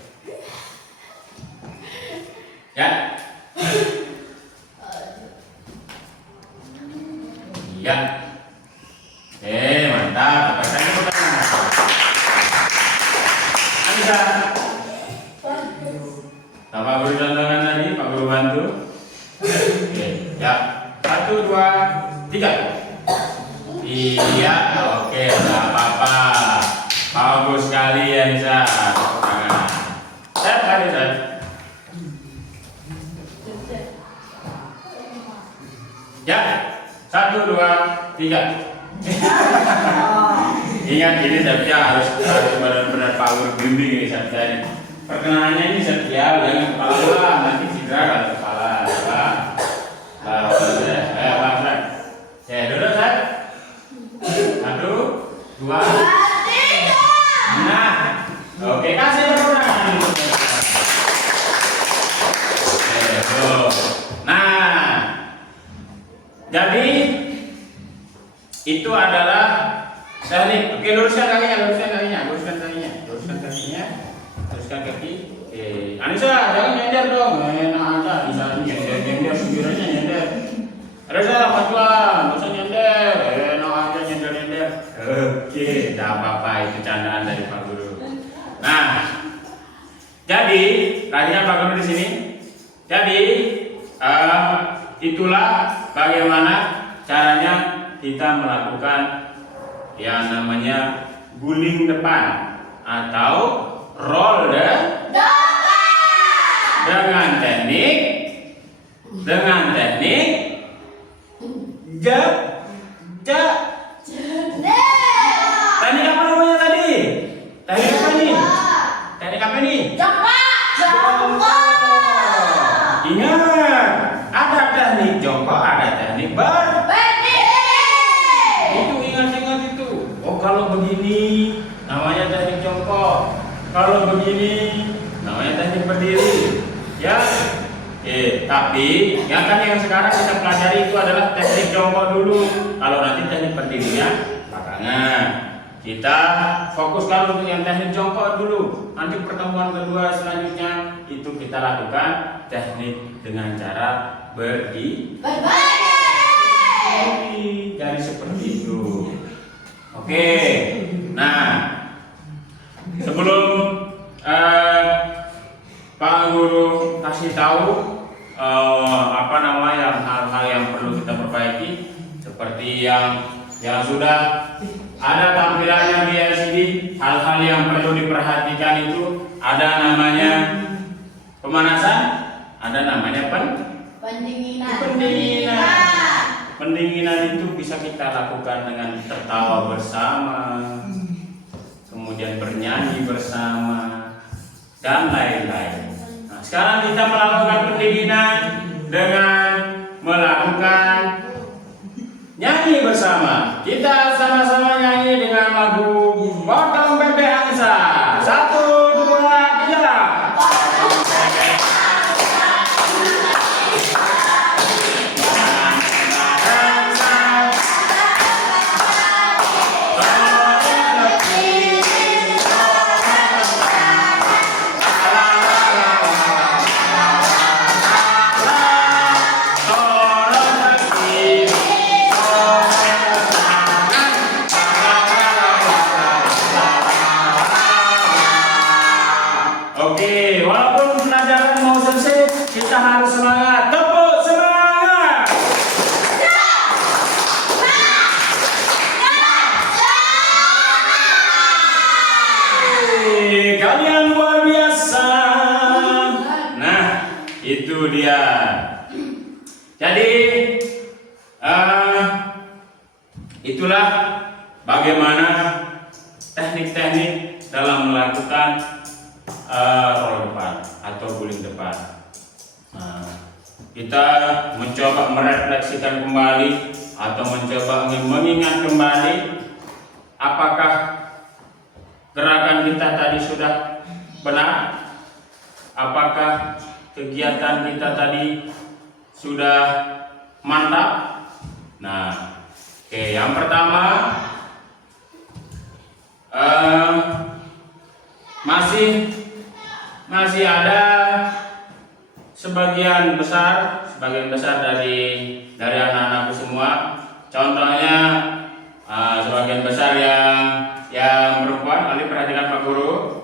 Ya. Ya. Mantap. Tepatnya pertama. Anissa. Pak Guru contohkan tadi, Pak Guru bantu. Oke, ya. 1, 2, 3. Iya, oke, nggak apa-apa. Bagus sekali ya Nisa. Set lagi set. Ya, 1, 2, 3. Ingat ini Sabtia harus benar-benar Pak Guru bimbing ini Sabtia ini. Perkenalannya ini Sabtia, jangan kepala, nanti cedera kalau kepala. Ya, duduk Sat. 1, 2. Nah, oke, kasih perkenalan. Nah, jadi itu adalah teknik. Oke, luruskan kakinya. Luruskan kaki. Oke, Anissa, jangan nyender dong. Enak aja, bisa nyender sendirinya nyender. Anissa, pelan-pelan, nggak usah nyender. Enak aja nyender. Oke, tidak apa-apa, itu candaan dari Pak Guru. Nah, jadi kakinya Pak Guru di sini. Jadi itulah bagaimana caranya kita melakukan yang namanya guling depan atau roll depan dengan teknik teknik apa namanya tadi? Teknik apa nih? Teknik apa nih? Ingat, ada teknik jongkok, ada teknik berdiri. Itu ingat itu. Oh, kalau begini namanya teknik jongkok. Kalau begini namanya teknik berdiri. Ya. Tapi yang sekarang kita pelajari itu adalah teknik jongkok dulu. Kalau nanti teknik berdirinya belakangan. Kita fokuskan untuk yang teknik jongkok dulu. Nanti pertemuan kedua selanjutnya itu kita lakukan teknik dengan cara berdiri. Jadi seperti itu. Oke. Nah, sebelum Pak Guru kasih tahu hal-hal yang perlu kita perbaiki, seperti yang sudah ada tampilannya di LCD, hal-hal yang perlu diperhatikan itu ada namanya pemanasan, ada namanya pendinginan itu bisa kita lakukan dengan tertawa bersama, kemudian bernyanyi bersama, dan lain-lain. Nah, sekarang kita melakukan pendinginan dengan melakukan nyanyi bersama. Kita sama-sama nyanyi dengan lagu Potong Bebek Angsa. 1, 2, 3. dia. Jadi itulah bagaimana teknik-teknik dalam melakukan roll depan atau guling depan. Kita mencoba merefleksikan kembali atau mencoba mengingat kembali apakah gerakan kita tadi sudah benar, apakah kegiatan kita tadi sudah mantap. Nah, oke, yang pertama masih ada sebagian besar dari anak-anakku semua. Contohnya sebagian besar yang perempuan. Ali perhatikan Pak Guru,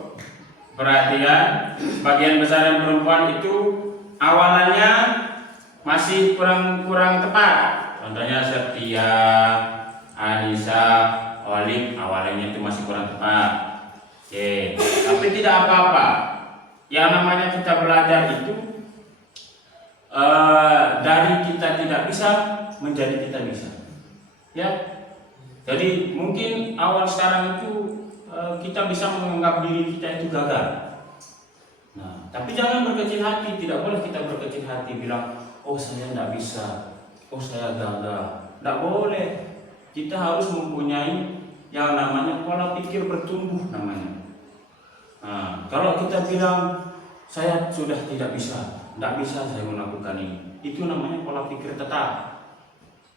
perhatikan. Sebagian besar yang perempuan itu awalannya masih kurang tepat. Contohnya Setia, Anissa, Olive, awalnya itu masih kurang tepat. Oke, tapi tidak apa-apa. Yang namanya kita belajar itu dari kita tidak bisa menjadi kita bisa. Ya, jadi mungkin awal sekarang itu kita bisa menganggap diri kita itu gagal. Nah, tapi jangan berkecil hati. Tidak boleh kita berkecil hati bilang, oh saya tidak bisa, oh saya gagal. Tidak boleh. Kita harus mempunyai yang namanya pola pikir bertumbuh namanya. Nah, kalau kita bilang saya sudah tidak bisa saya melakukan ini, itu namanya pola pikir tetap.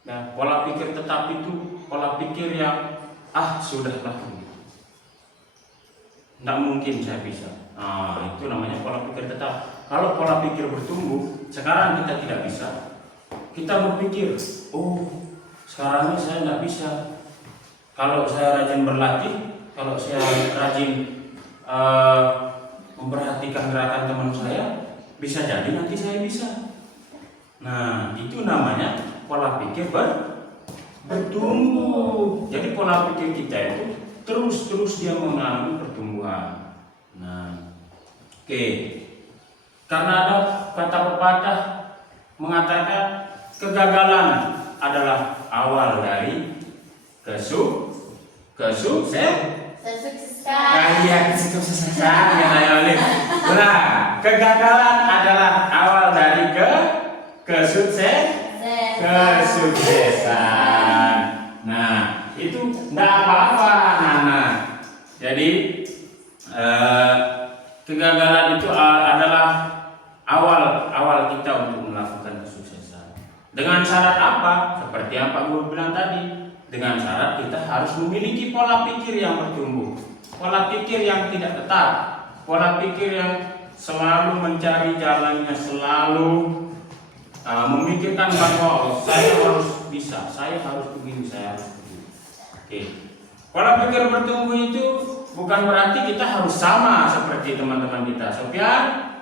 Nah, pola pikir tetap itu pola pikir yang sudahlah, tidak mungkin saya bisa. Nah, itu namanya pola pikir tetap. Kalau pola pikir bertumbuh, sekarang kita tidak bisa, kita berpikir, oh sekarang ini saya tidak bisa. Kalau saya rajin berlatih, kalau saya rajin memperhatikan gerakan teman saya, bisa jadi nanti saya bisa. Nah, itu namanya pola pikir bertumbuh. Jadi pola pikir kita itu terus dia mengalami pertumbuhan. Nah, oke. Karena ada kata pepatah mengatakan kegagalan adalah awal dari kesuksesan. Nah, kegagalan adalah awal dari kesuksesan. Nah, itu tidak apa-apa, Nana. Jadi kegagalan itu adalah awal kita untuk melakukan kesuksesan. Dengan syarat apa? Seperti yang Pak Guru bilang tadi. Dengan syarat kita harus memiliki pola pikir yang bertumbuh, pola pikir yang tidak tetap, pola pikir yang selalu mencari jalannya, selalu memikirkan bahwa saya harus bisa, saya harus begini, saya harus begini. Oke. Pola pikir bertumbuh itu bukan berarti kita harus sama seperti teman-teman kita. Sofian,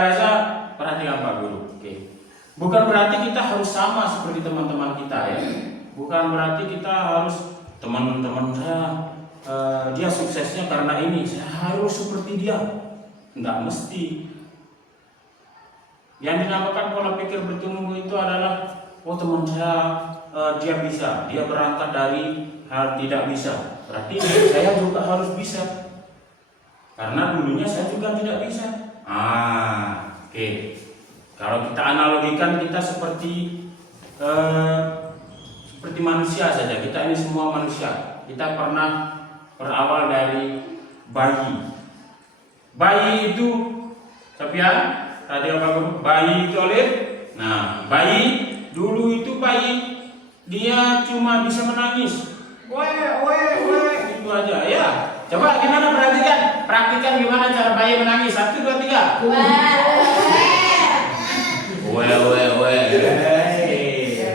Reza, perhatikan Pak Guru. Oke. Bukan berarti kita harus sama seperti teman-teman kita ya. Bukan berarti kita harus teman-teman saya dia suksesnya karena ini, saya harus seperti dia. Enggak mesti. Yang dinamakan pola pikir bertumbuh itu adalah, oh teman saya dia bisa, dia berangkat dari hal tidak bisa. Berarti saya juga harus bisa. Karena dulunya saya juga tidak bisa. Oke. Kalau kita analogikan, kita seperti manusia saja. Kita ini semua manusia. Kita pernah berawal dari bayi. Bayi itu, Sofian, tadi apa Guru? Bayi itu Nah, bayi dulu itu dia cuma bisa menangis. Itu aja ya. Coba gimana praktikan gimana cara bayi menangis. 1, 2, 3.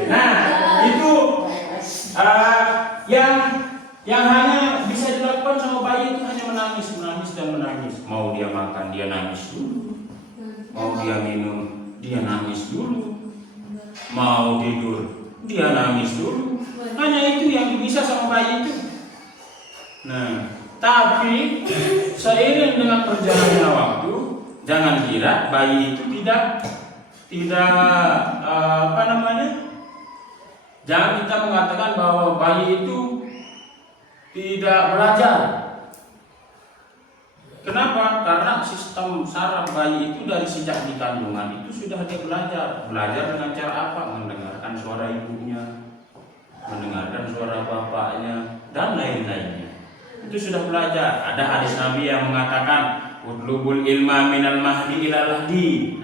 Nah, itu yang hanya bisa dilakukan sama bayi itu hanya menangis dan menangis. Mau dia makan dia nangis dulu, mau dia minum dia nangis dulu, mau tidur dia nangis dulu. Hanya itu yang bisa sama bayi itu. Nah, tapi seiring dengan perjalannya waktu, jangan kira bayi itu apa namanya? Jangan kita mengatakan bahwa bayi itu tidak belajar. Kenapa? Karena sistem saraf bayi itu dari sejak di kandungan itu sudah dia belajar. Belajar dengan cara apa? Mendengarkan suara ibunya, mendengarkan suara bapaknya, dan lain-lainnya. Itu sudah belajar. Ada hadis Nabi yang mengatakan, "Utlubul ilma minal mahdi ilal lahdi."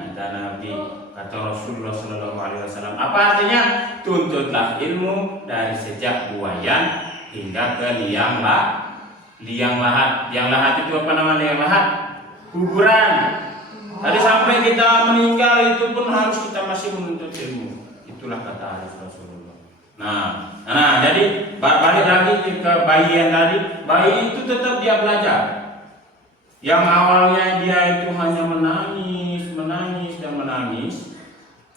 Kata Rasulullah SAW. Apa artinya? Tuntutlah ilmu dari sejak buayan hingga ke liang lahat. Liang lahat itu apa namanya? Liang lahat? Kuburan. Tadi sampai kita meninggal itu pun harus kita masih menuntut ilmu. Itulah kata hadis Rasulullah. Nah, jadi balik lagi ke bayi yang tadi. Bayi itu tetap dia belajar. Yang awalnya dia itu hanya menangis dan menangis.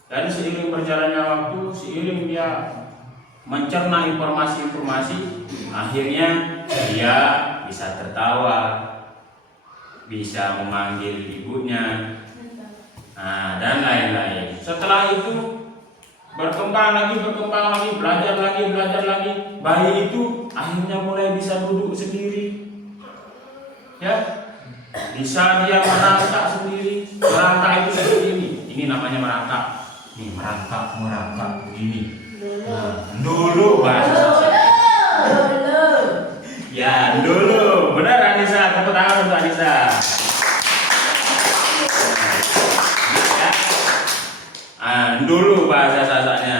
Dan seiring berjalannya waktu, seiring dia mencerna informasi-informasi, akhirnya dia bisa tertawa, bisa memanggil ibunya, dan lain-lain. Setelah itu berkembang lagi, belajar lagi. Bayi itu akhirnya mulai bisa duduk sendiri, ya, bisa dia merangkak sendiri. Merangkak itu seperti ini. Ini namanya merangkak. Nih merangkak begini. Dulu bahasa saya. Ya, dulu. Benar Anissa, tepuk tangan untuk Anissa. Dulu bahasa sasanya.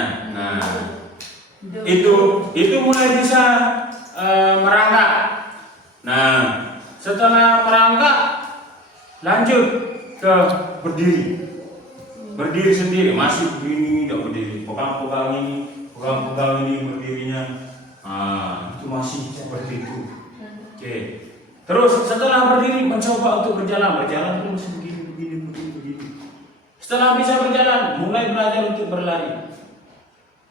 Itu mulai bisa merangkak. Setelah merangkak lanjut ke berdiri sendiri, masih begini tidak berdiri, pegang ini berdirinya, itu masih seperti itu. Oke. Terus setelah berdiri mencoba untuk berjalan pun masih begini. Setelah bisa berjalan, mulai belajar untuk berlari.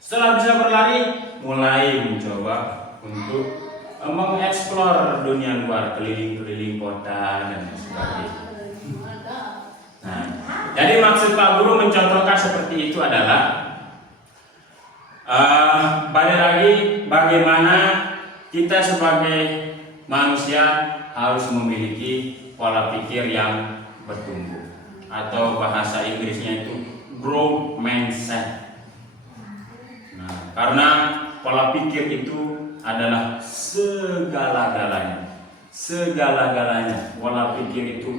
Setelah bisa berlari, mulai mencoba untuk mengeksplor dunia luar, keliling kota dan sebagainya. Jadi maksud Pak Guru mencontohkan seperti itu adalah balik lagi bagaimana kita sebagai manusia harus memiliki pola pikir yang bertumbuh, atau bahasa Inggrisnya itu growth mindset. Karena pola pikir itu adalah segala-galanya. Pola pikir itu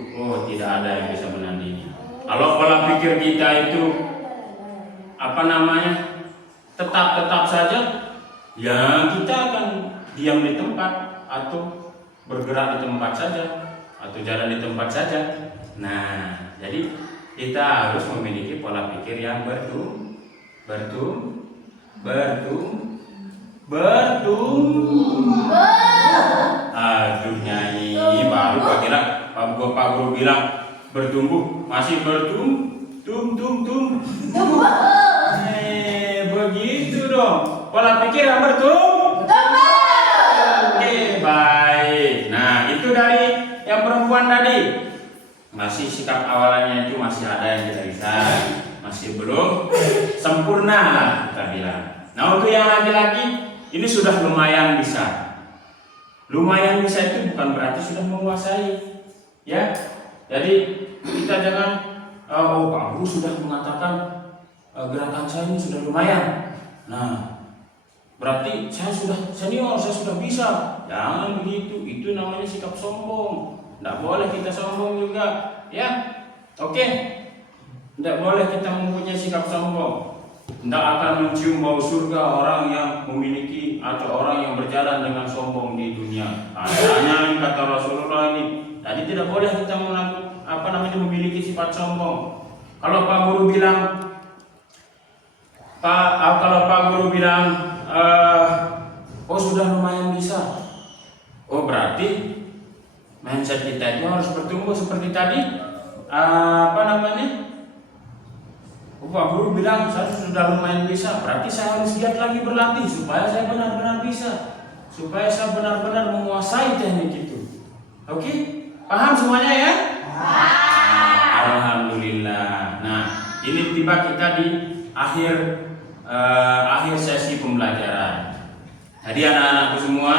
tidak ada yang bisa menandingi. Kalau pola pikir kita itu tetap saja, ya kita akan diam di tempat, atau bergerak di tempat saja, atau jalan di tempat saja. Jadi kita harus memiliki pola pikir yang Aduh nyanyi baru Pak Guru bilang bertumbuh, masih begitu dong. Pola pikir yang bertumbuh. Oke, baik. Itu dari yang perempuan tadi. Masih sikap awalannya itu masih ada yang tidak bisa, masih belum sempurna lah kita bilang. Untuk yang laki-laki ini sudah lumayan bisa. Lumayan bisa itu bukan berarti sudah menguasai, ya. Jadi kita jangan Pak Guru sudah mengatakan gerakan saya ini sudah lumayan. Berarti saya sudah senior, saya sudah bisa. Jangan begitu, itu namanya sikap sombong. Tidak boleh kita sombong juga, ya. Oke. Tidak boleh kita mempunyai sikap sombong. Tidak akan mencium bau surga orang yang memiliki atau orang yang berjalan dengan sombong di dunia. Hanya kata Rasulullah ini. Tadi tidak boleh kita memiliki sifat sombong. Kalau Pak Guru bilang, sudah lumayan bisa. Berarti mindset kita itu harus bertumbuh seperti tadi. Pak Guru bilang saya sudah lumayan bisa, berarti saya harus giat lagi berlatih supaya saya benar-benar bisa, supaya saya benar-benar menguasai teknik itu. Oke? Paham semuanya ya? Alhamdulillah. ini tiba kita di akhir sesi pembelajaran. Jadi anak-anakku semua,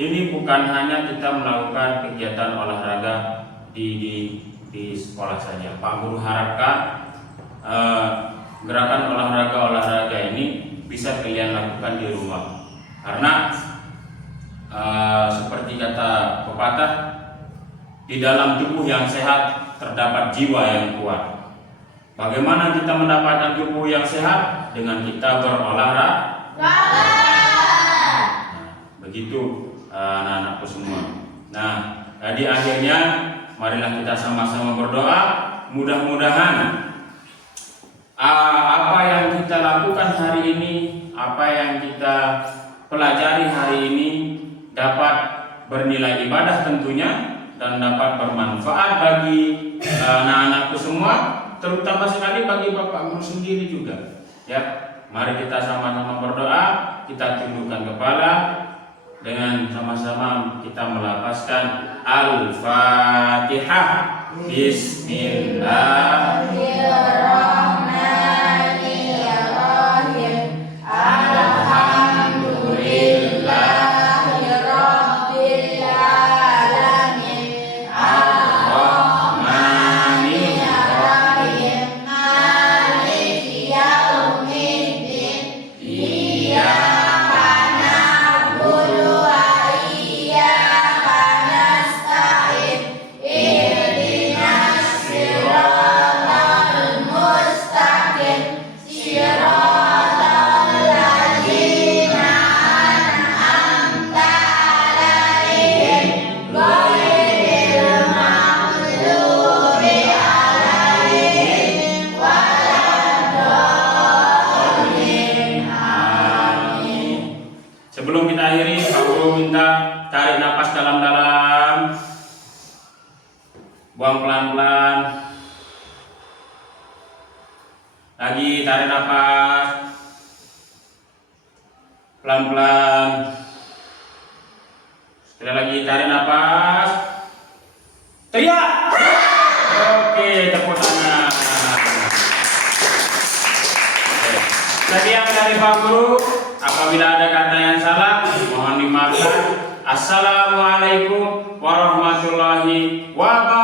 ini bukan hanya kita melakukan kegiatan olahraga di sekolah saja. Pak Guru harapkan gerakan olahraga ini bisa kalian lakukan di rumah, karena seperti kata pepatah, di dalam tubuh yang sehat terdapat jiwa yang kuat. Bagaimana kita mendapatkan tubuh yang sehat? Dengan kita berolahraga. Begitu anak-anakku semua. Nah, di akhirnya marilah kita sama-sama berdoa. Mudah-mudahan apa yang kita lakukan hari ini, apa yang kita pelajari hari ini dapat bernilai ibadah tentunya, dan dapat bermanfaat bagi anak-anakku semua, terutama sekali bagi Bapak Guru sendiri juga. Ya, mari kita sama-sama berdoa, kita tundukkan kepala dengan sama-sama kita melafazkan Al-Fatihah. Bismillahirrahmanirrahim. Alhamdulillahirabbil alamin. Ar-Rahmanirrahim. Maliki yaumiddin. Iyyaka na'budu wa iyyaka nasta'in. Ihdinas siratal mustaqim. Siratal ladzina an'amta 'alaihim ghairil maghdubi 'alaihim waladdallin. Amin. Sebelum kita akhiri, Pak Guru minta tarik nafas dalam-dalam, buang pelan-pelan. Lagi tarik nafas pelan-pelan. Sekali lagi tarik nafas. Teriak. Oke, tepuk tangan. Oke. Sekian dari Pak Guru. Apabila ada kata yang salah, mohon dimaafkan. Assalamualaikum warahmatullahi wabarakatuh.